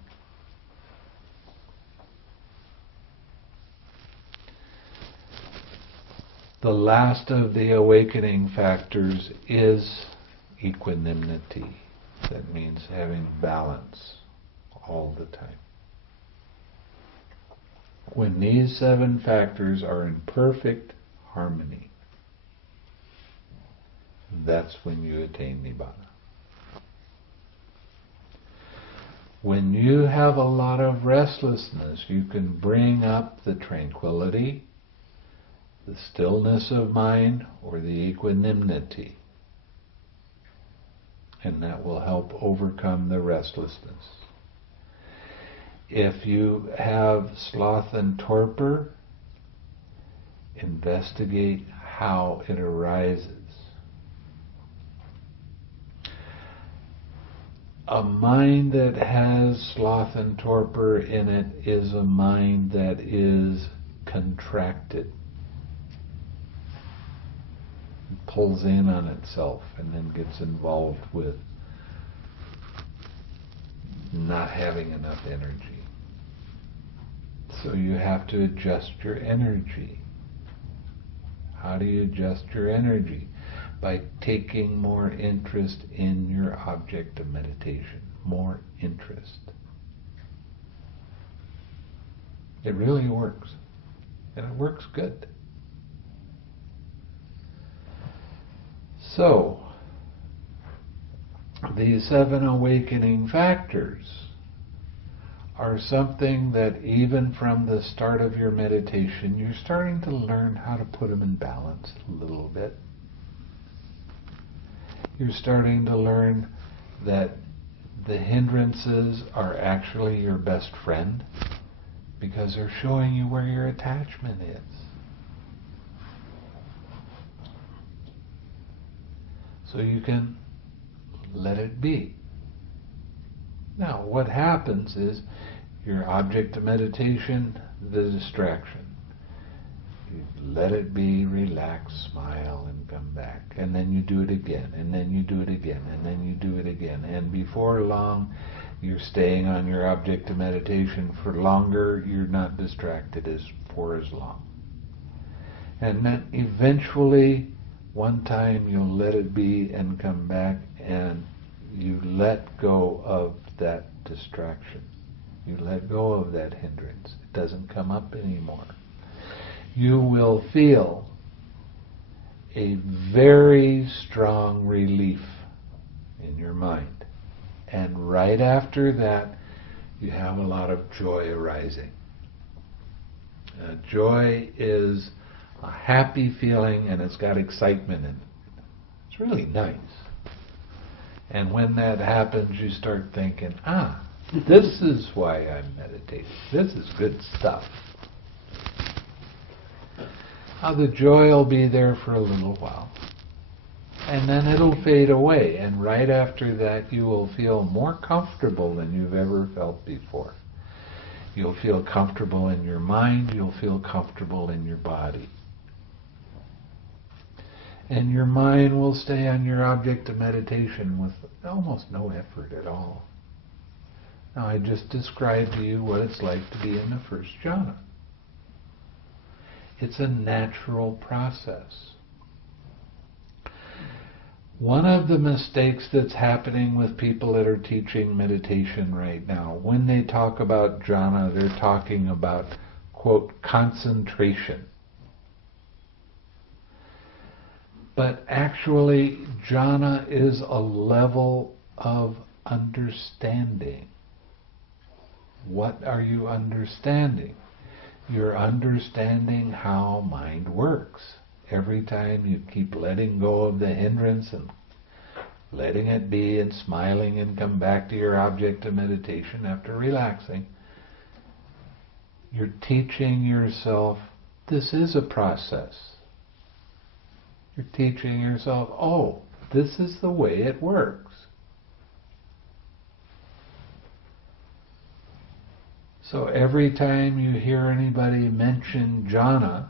The last of the awakening factors is equanimity. That means having balance all the time. When these 7 factors are in perfect harmony, that's when you attain Nibbana. When you have a lot of restlessness, you can bring up the tranquility, the stillness of mind, or the equanimity. And that will help overcome the restlessness. If you have sloth and torpor, investigate how it arises. A mind that has sloth and torpor in it is a mind that is contracted. It pulls in on itself and then gets involved with not having enough energy. So you have to adjust your energy. How do you adjust your energy? By taking more interest in your object of meditation. More interest. It really works. And it works good. So, these 7 awakening factors are something that even from the start of your meditation, you're starting to learn how to put them in balance a little bit. You're starting to learn that the hindrances are actually your best friend because they're showing you where your attachment is. So you can let it be. Now, what happens is your object of meditation, the distraction. You let it be, relax, smile, and come back. And then you do it again, and then you do it again, and then you do it again. And before long, you're staying on your object of meditation for longer. You're not distracted for as long. And then eventually, one time you'll let it be and come back, and you let go of that distraction. You let go of that hindrance. It doesn't come up anymore. You will feel a very strong relief in your mind. And right after that, you have a lot of joy arising. Joy is a happy feeling, and it's got excitement in it. It's really nice. And when that happens, you start thinking, this is why I'm meditating. This is good stuff. Now the joy will be there for a little while. And then it'll fade away. And right after that, you will feel more comfortable than you've ever felt before. You'll feel comfortable in your mind. You'll feel comfortable in your body. And your mind will stay on your object of meditation with almost no effort at all. Now I just described to you what it's like to be in the first jhana. It's a natural process. One of the mistakes that's happening with people that are teaching meditation right now, when they talk about jhana, they're talking about, quote, concentration. But actually, jhana is a level of understanding. What are you understanding? You're understanding how mind works. Every time you keep letting go of the hindrance and letting it be and smiling and come back to your object of meditation after relaxing, you're teaching yourself this is a process. You're teaching yourself, oh, this is the way it works. So every time you hear anybody mention jhana,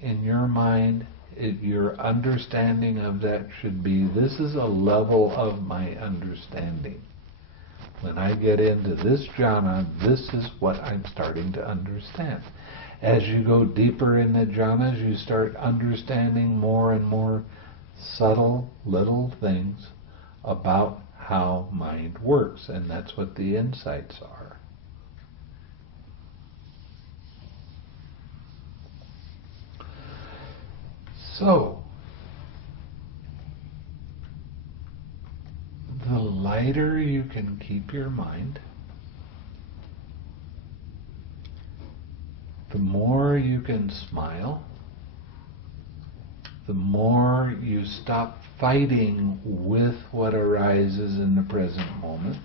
in your mind, your understanding of that should be, this is a level of my understanding. When I get into this jhana, this is what I'm starting to understand. As you go deeper in the jhanas, you start understanding more and more subtle little things about how mind works, and that's what the insights are. So, the lighter you can keep your mind, the more you can smile, the more you stop fighting with what arises in the present moment,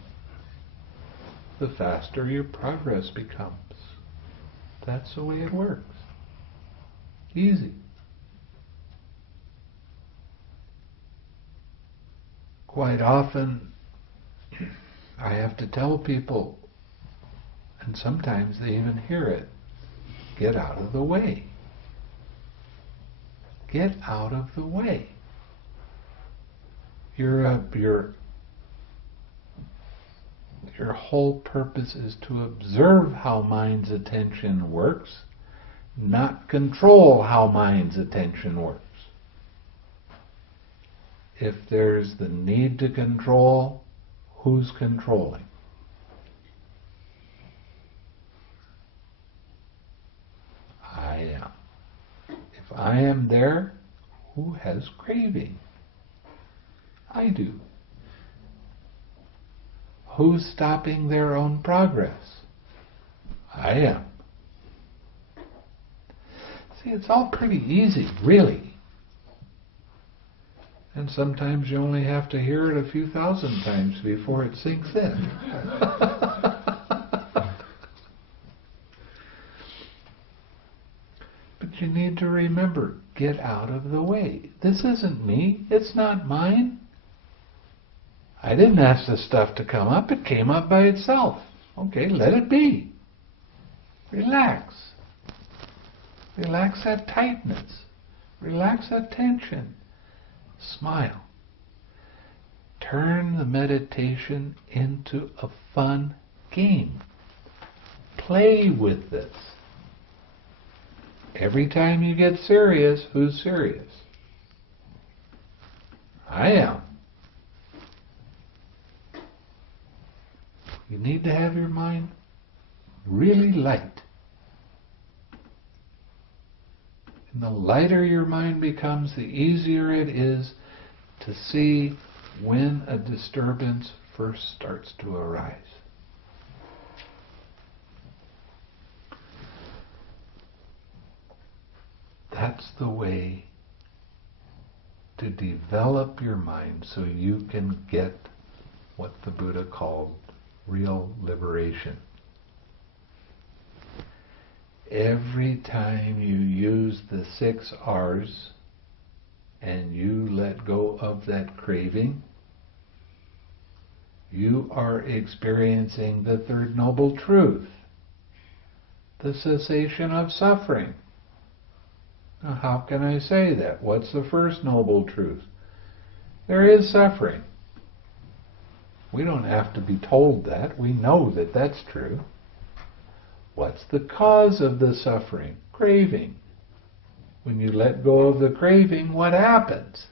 the faster your progress becomes. That's the way it works. Easy. Quite often, I have to tell people, and sometimes they even hear it, get out of the way. Get out of the way. Your whole purpose is to observe how mind's attention works, not control how mind's attention works. If there's the need to control, who's controlling? I am. If I am there, who has craving? I do. Who's stopping their own progress? I am. See, it's all pretty easy, really. And sometimes you only have to hear it a few thousand times before it sinks in. But you need to remember, get out of the way. This isn't me. It's not mine. I didn't ask this stuff to come up. It came up by itself. Okay, let it be. Relax. Relax that tightness. Relax that tension. Smile. Turn the meditation into a fun game. Play with this. Every time you get serious, who's serious? I am. You need to have your mind really light. And the lighter your mind becomes, the easier it is to see when a disturbance first starts to arise. That's the way to develop your mind so you can get what the Buddha called real liberation. Every time you use the 6 R's and you let go of that craving, you are experiencing the third noble truth, the cessation of suffering. Now, how can I say that? What's the first noble truth? There is suffering. We don't have to be told that. We know that that's true. What's the cause of the suffering? Craving. When you let go of the craving, what happens?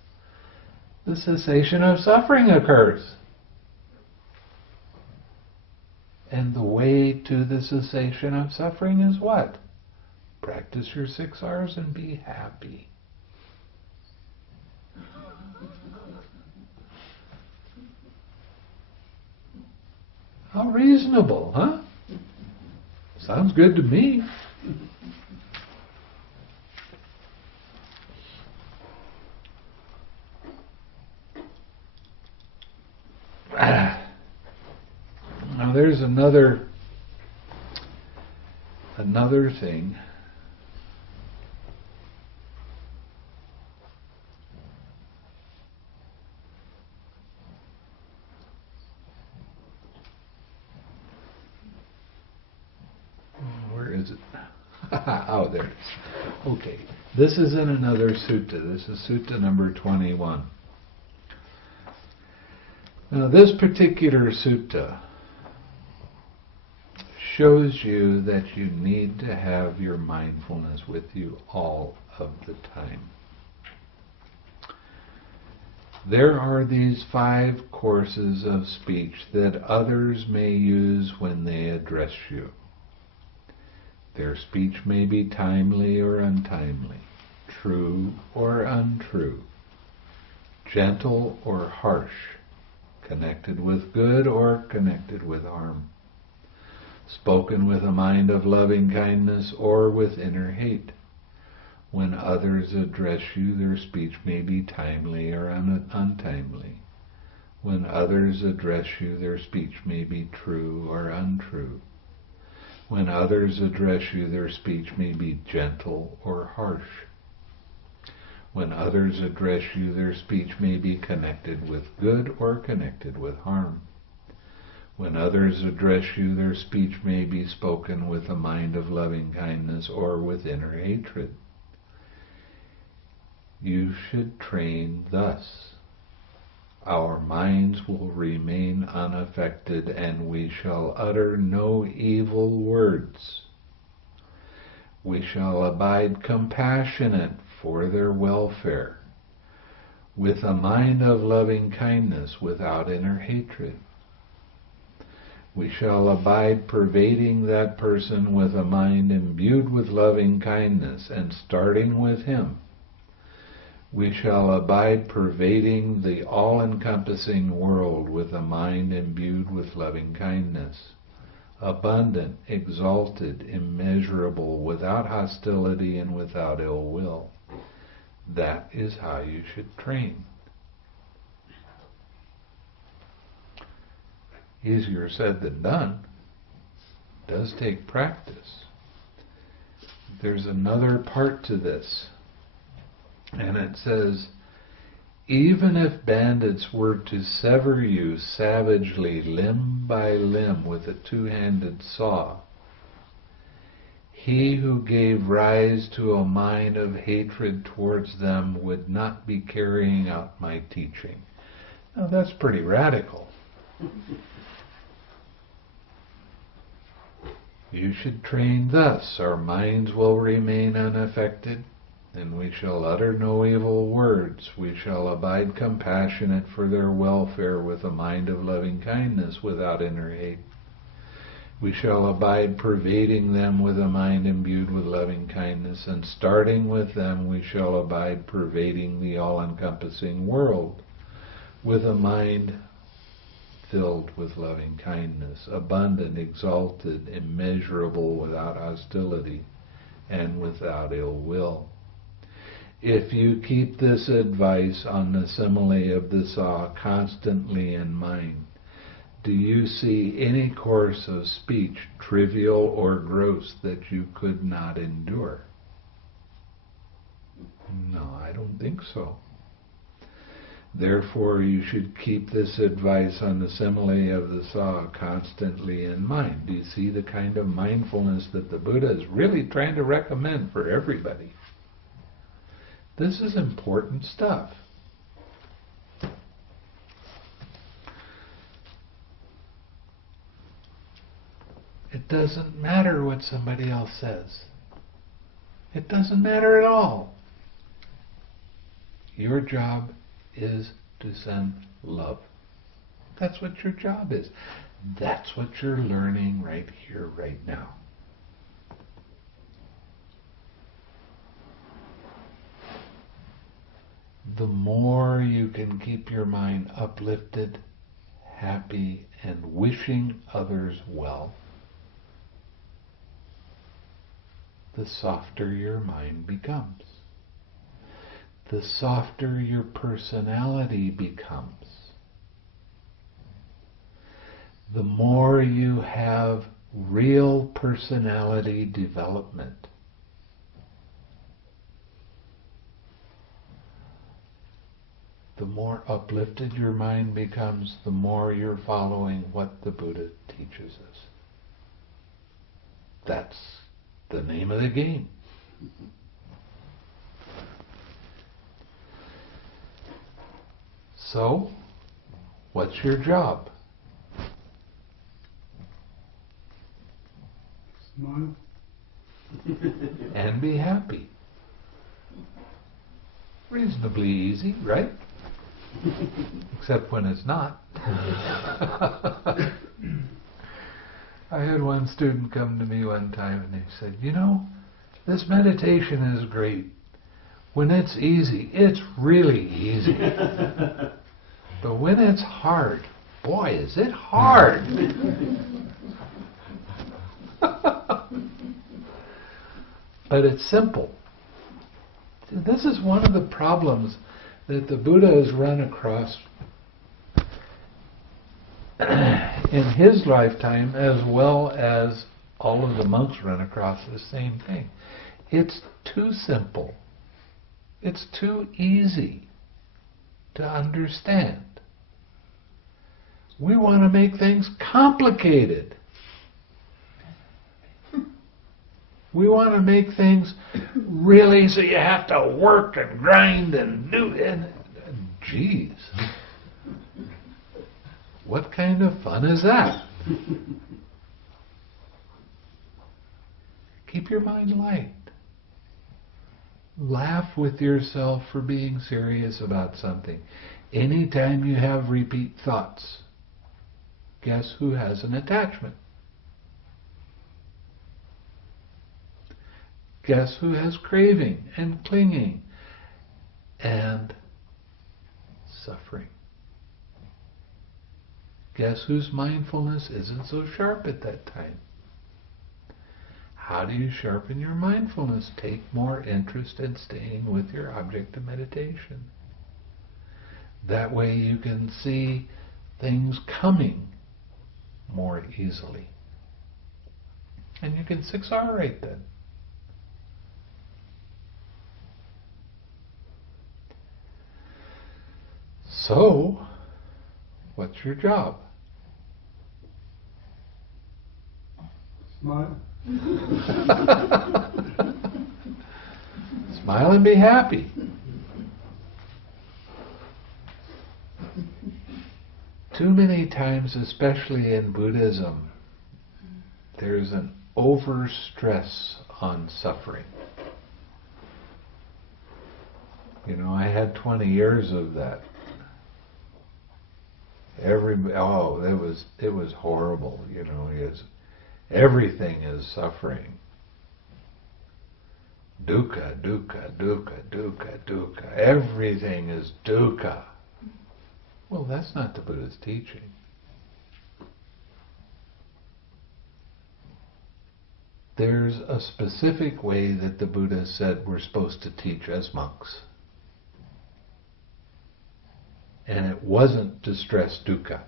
The cessation of suffering occurs. And the way to the cessation of suffering is what? Practice your 6 R's and be happy. How reasonable, huh? Sounds good to me. Now there's another thing. Where is it? Oh, there it is. Okay. This is in another sutta. This is sutta number 21. Now this particular sutta shows you that you need to have your mindfulness with you all of the time. There are these 5 courses of speech that others may use when they address you. Their speech may be timely or untimely, true or untrue, gentle or harsh, connected with good or connected with harm, spoken with a mind of loving kindness or with inner hate. When others address you, their speech may be timely or untimely. When others address you, their speech may be true or untrue. When others address you, their speech may be gentle or harsh. When others address you, their speech may be connected with good or connected with harm. When others address you, their speech may be spoken with a mind of loving kindness or with inner hatred. You should train thus. Our minds will remain unaffected, and we shall utter no evil words. We shall abide compassionate for their welfare, with a mind of loving kindness without inner hatred. We shall abide pervading that person with a mind imbued with loving kindness, and starting with him. We shall abide pervading the all-encompassing world with a mind imbued with loving kindness, abundant, exalted, immeasurable, without hostility and without ill will. That is how you should train. Easier said than done. It does take practice. There's another part to this. And it says, even if bandits were to sever you savagely limb by limb with a 2-handed saw, he who gave rise to a mind of hatred towards them would not be carrying out my teaching. Now that's pretty radical. You should train thus. Our minds will remain unaffected, and we shall utter no evil words. We shall abide compassionate for their welfare with a mind of loving kindness without inner hate. We shall abide pervading them with a mind imbued with loving kindness, and starting with them we shall abide pervading the all-encompassing world with a mind filled with loving kindness, abundant, exalted, immeasurable, without hostility and without ill will. If you keep this advice on the simile of the saw constantly in mind, do you see any course of speech, trivial or gross, that you could not endure? No, I don't think so. Therefore, you should keep this advice on the simile of the saw constantly in mind. Do you see the kind of mindfulness that the Buddha is really trying to recommend for everybody? This is important stuff. It doesn't matter what somebody else says. It doesn't matter at all. Your job is to send love. That's what your job is. That's what you're learning right here, right now. The more you can keep your mind uplifted, happy, and wishing others well, the softer your mind becomes. The softer your personality becomes. The more you have real personality development. The more uplifted your mind becomes, the more you're following what the Buddha teaches us. That's the name of the game. So, what's your job? Smile. And be happy. Reasonably easy, right? Except when it's not. I had one student come to me one time and he said, you know, this meditation is great. When it's easy, it's really easy. But when it's hard, boy, is it hard. But it's simple. This is one of the problems that the Buddha has run across in his lifetime, as well as all of the monks run across the same thing. It's too simple. It's too easy to understand. We want to make things complicated. We want to make things really so you have to work and grind and do it. Geez. What kind of fun is that? Keep your mind light. Laugh with yourself for being serious about something. Anytime you have repeat thoughts, guess who has an attachment? Guess who has craving and clinging and suffering? Guess whose mindfulness isn't so sharp at that time? How do you sharpen your mindfulness? Take more interest in staying with your object of meditation. That way you can see things coming more easily. And you can 6R right then. So, what's your job? Smile. Smile and be happy. Too many times, especially in Buddhism, there's an overstress on suffering. You know, I had 20 years of that. It was horrible. You know, everything is suffering. Dukkha, dukkha, dukkha, dukkha, dukkha. Everything is dukkha. Well, that's not the Buddha's teaching. there's a specific way that the Buddha said we're supposed to teach as monks. And it wasn't distress dukkha.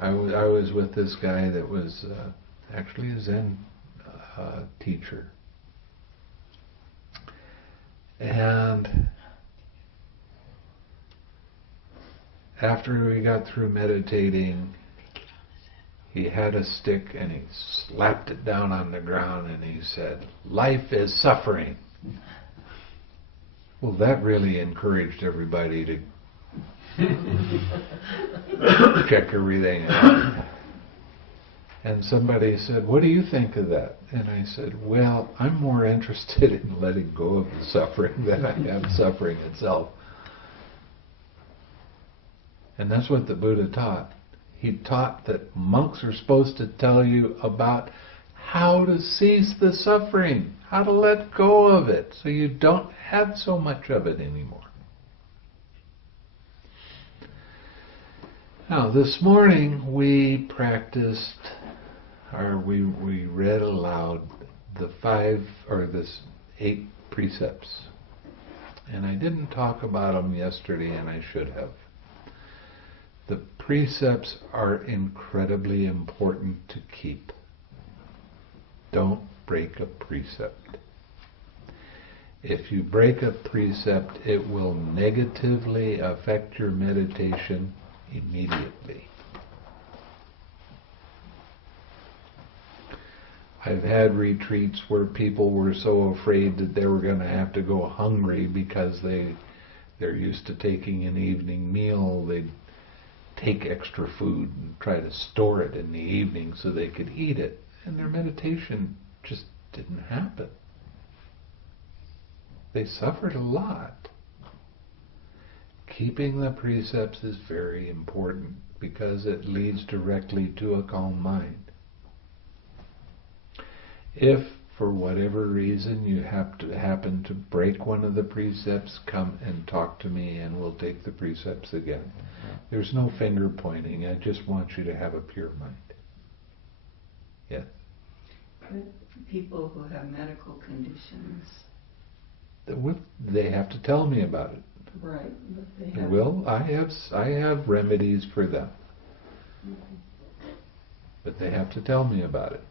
I was with this guy that was actually a Zen teacher. And after we got through meditating, he had a stick and he slapped it down on the ground and he said, "Life is suffering." Well, that really encouraged everybody to check everything out. And somebody said, "What do you think of that?" And I said, "Well, I'm more interested in letting go of the suffering than I am suffering itself." And that's what the Buddha taught. He taught that monks are supposed to tell you about how to cease the suffering, how to let go of it, so you don't have so much of it anymore. Now, this morning we practiced, or we read aloud the 8 precepts. And I didn't talk about them yesterday, and I should have. The precepts are incredibly important to keep. Don't break a precept. If you break a precept, it will negatively affect your meditation immediately. I've had retreats where people were so afraid that they were going to have to go hungry because they're used to taking an evening meal. They'd take extra food and try to store it in the evening so they could eat it. And their meditation just didn't happen. They suffered a lot. Keeping the precepts is very important because it leads directly to a calm mind. If, for whatever reason, you happen to break one of the precepts, come and talk to me and we'll take the precepts again. There's no finger pointing. I just want you to have a pure mind. Yes? But people who have medical conditions. They have to tell me about it. Right. But they have Well, I have remedies for them. But they have to tell me about it.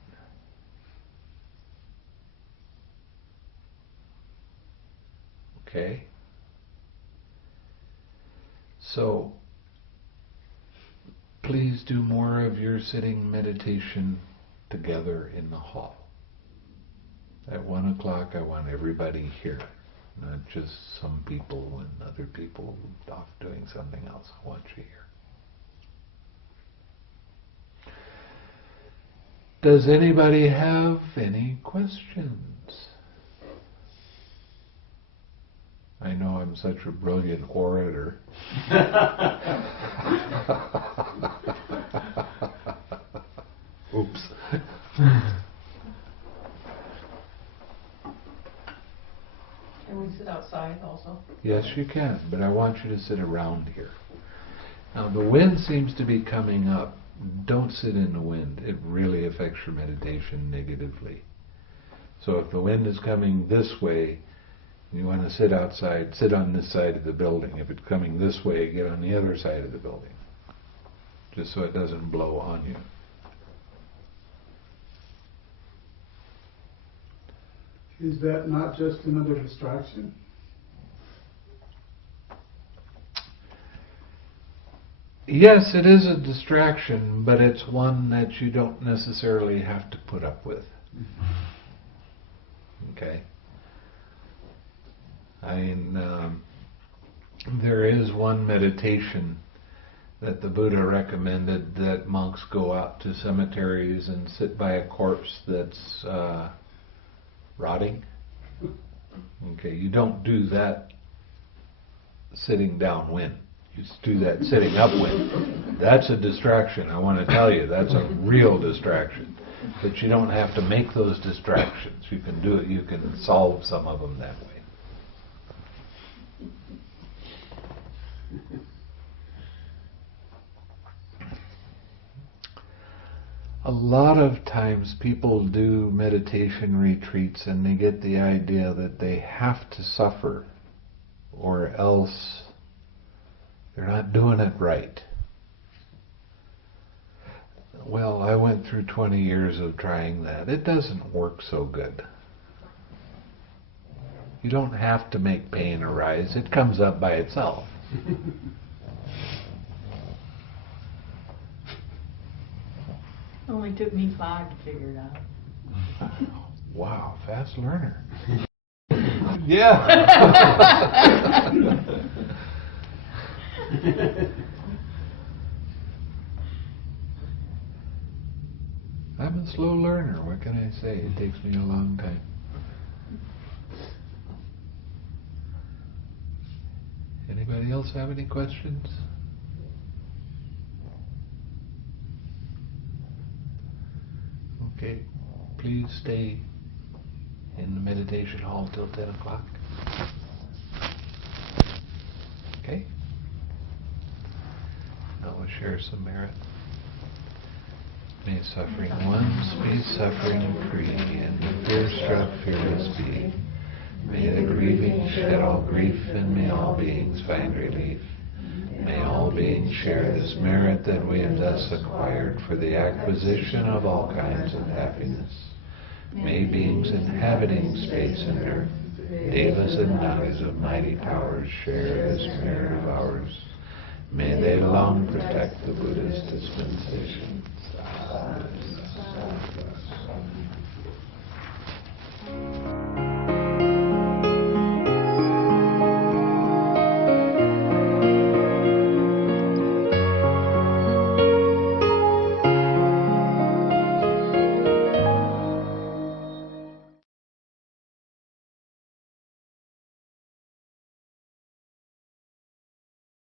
Okay? So, please do more of your sitting meditation together in the hall. At 1 o'clock, I want everybody here, not just some people and other people off doing something else. I want you here. Does anybody have any questions? I know I'm such a brilliant orator. Oops. Can we sit outside also? Yes, you can, but I want you to sit around here. Now, the wind seems to be coming up. Don't sit in the wind. It really affects your meditation negatively. So if the wind is coming this way, you want to sit outside, sit on this side of the building. If it's coming this way, get on the other side of the building, just so it doesn't blow on you. Is that not just another distraction? Yes, it is a distraction, but it's one that you don't necessarily have to put up with. Okay? There is one meditation that the Buddha recommended, that monks go out to cemeteries and sit by a corpse that's rotting. Okay, you don't do that sitting downwind. You do that sitting upwind. That's a distraction, I want to tell you. That's a real distraction. But you don't have to make those distractions. You can do it. You can solve some of them that way. A lot of times people do meditation retreats and they get the idea that they have to suffer or else they're not doing it right. Well, I went through 20 years of trying that. It doesn't work so good. You don't have to make pain arise. It comes up by itself. Only took me 5 to figure it out. Wow, fast learner. Yeah. I'm a slow learner. What can I say? It takes me a long time. Anybody else have any questions? Okay, please stay in the meditation hall till 10 o'clock. Okay? Now we'll share some merit. May suffering ones be suffering free, and the fear-struck fearless be. May the grieving shed all grief, and may all beings find relief. May all beings share this merit that we have thus acquired for the acquisition of all kinds of happiness. May beings inhabiting space and earth, devas and nagas of mighty powers, share this merit of ours. May they long protect the Buddha's dispensation.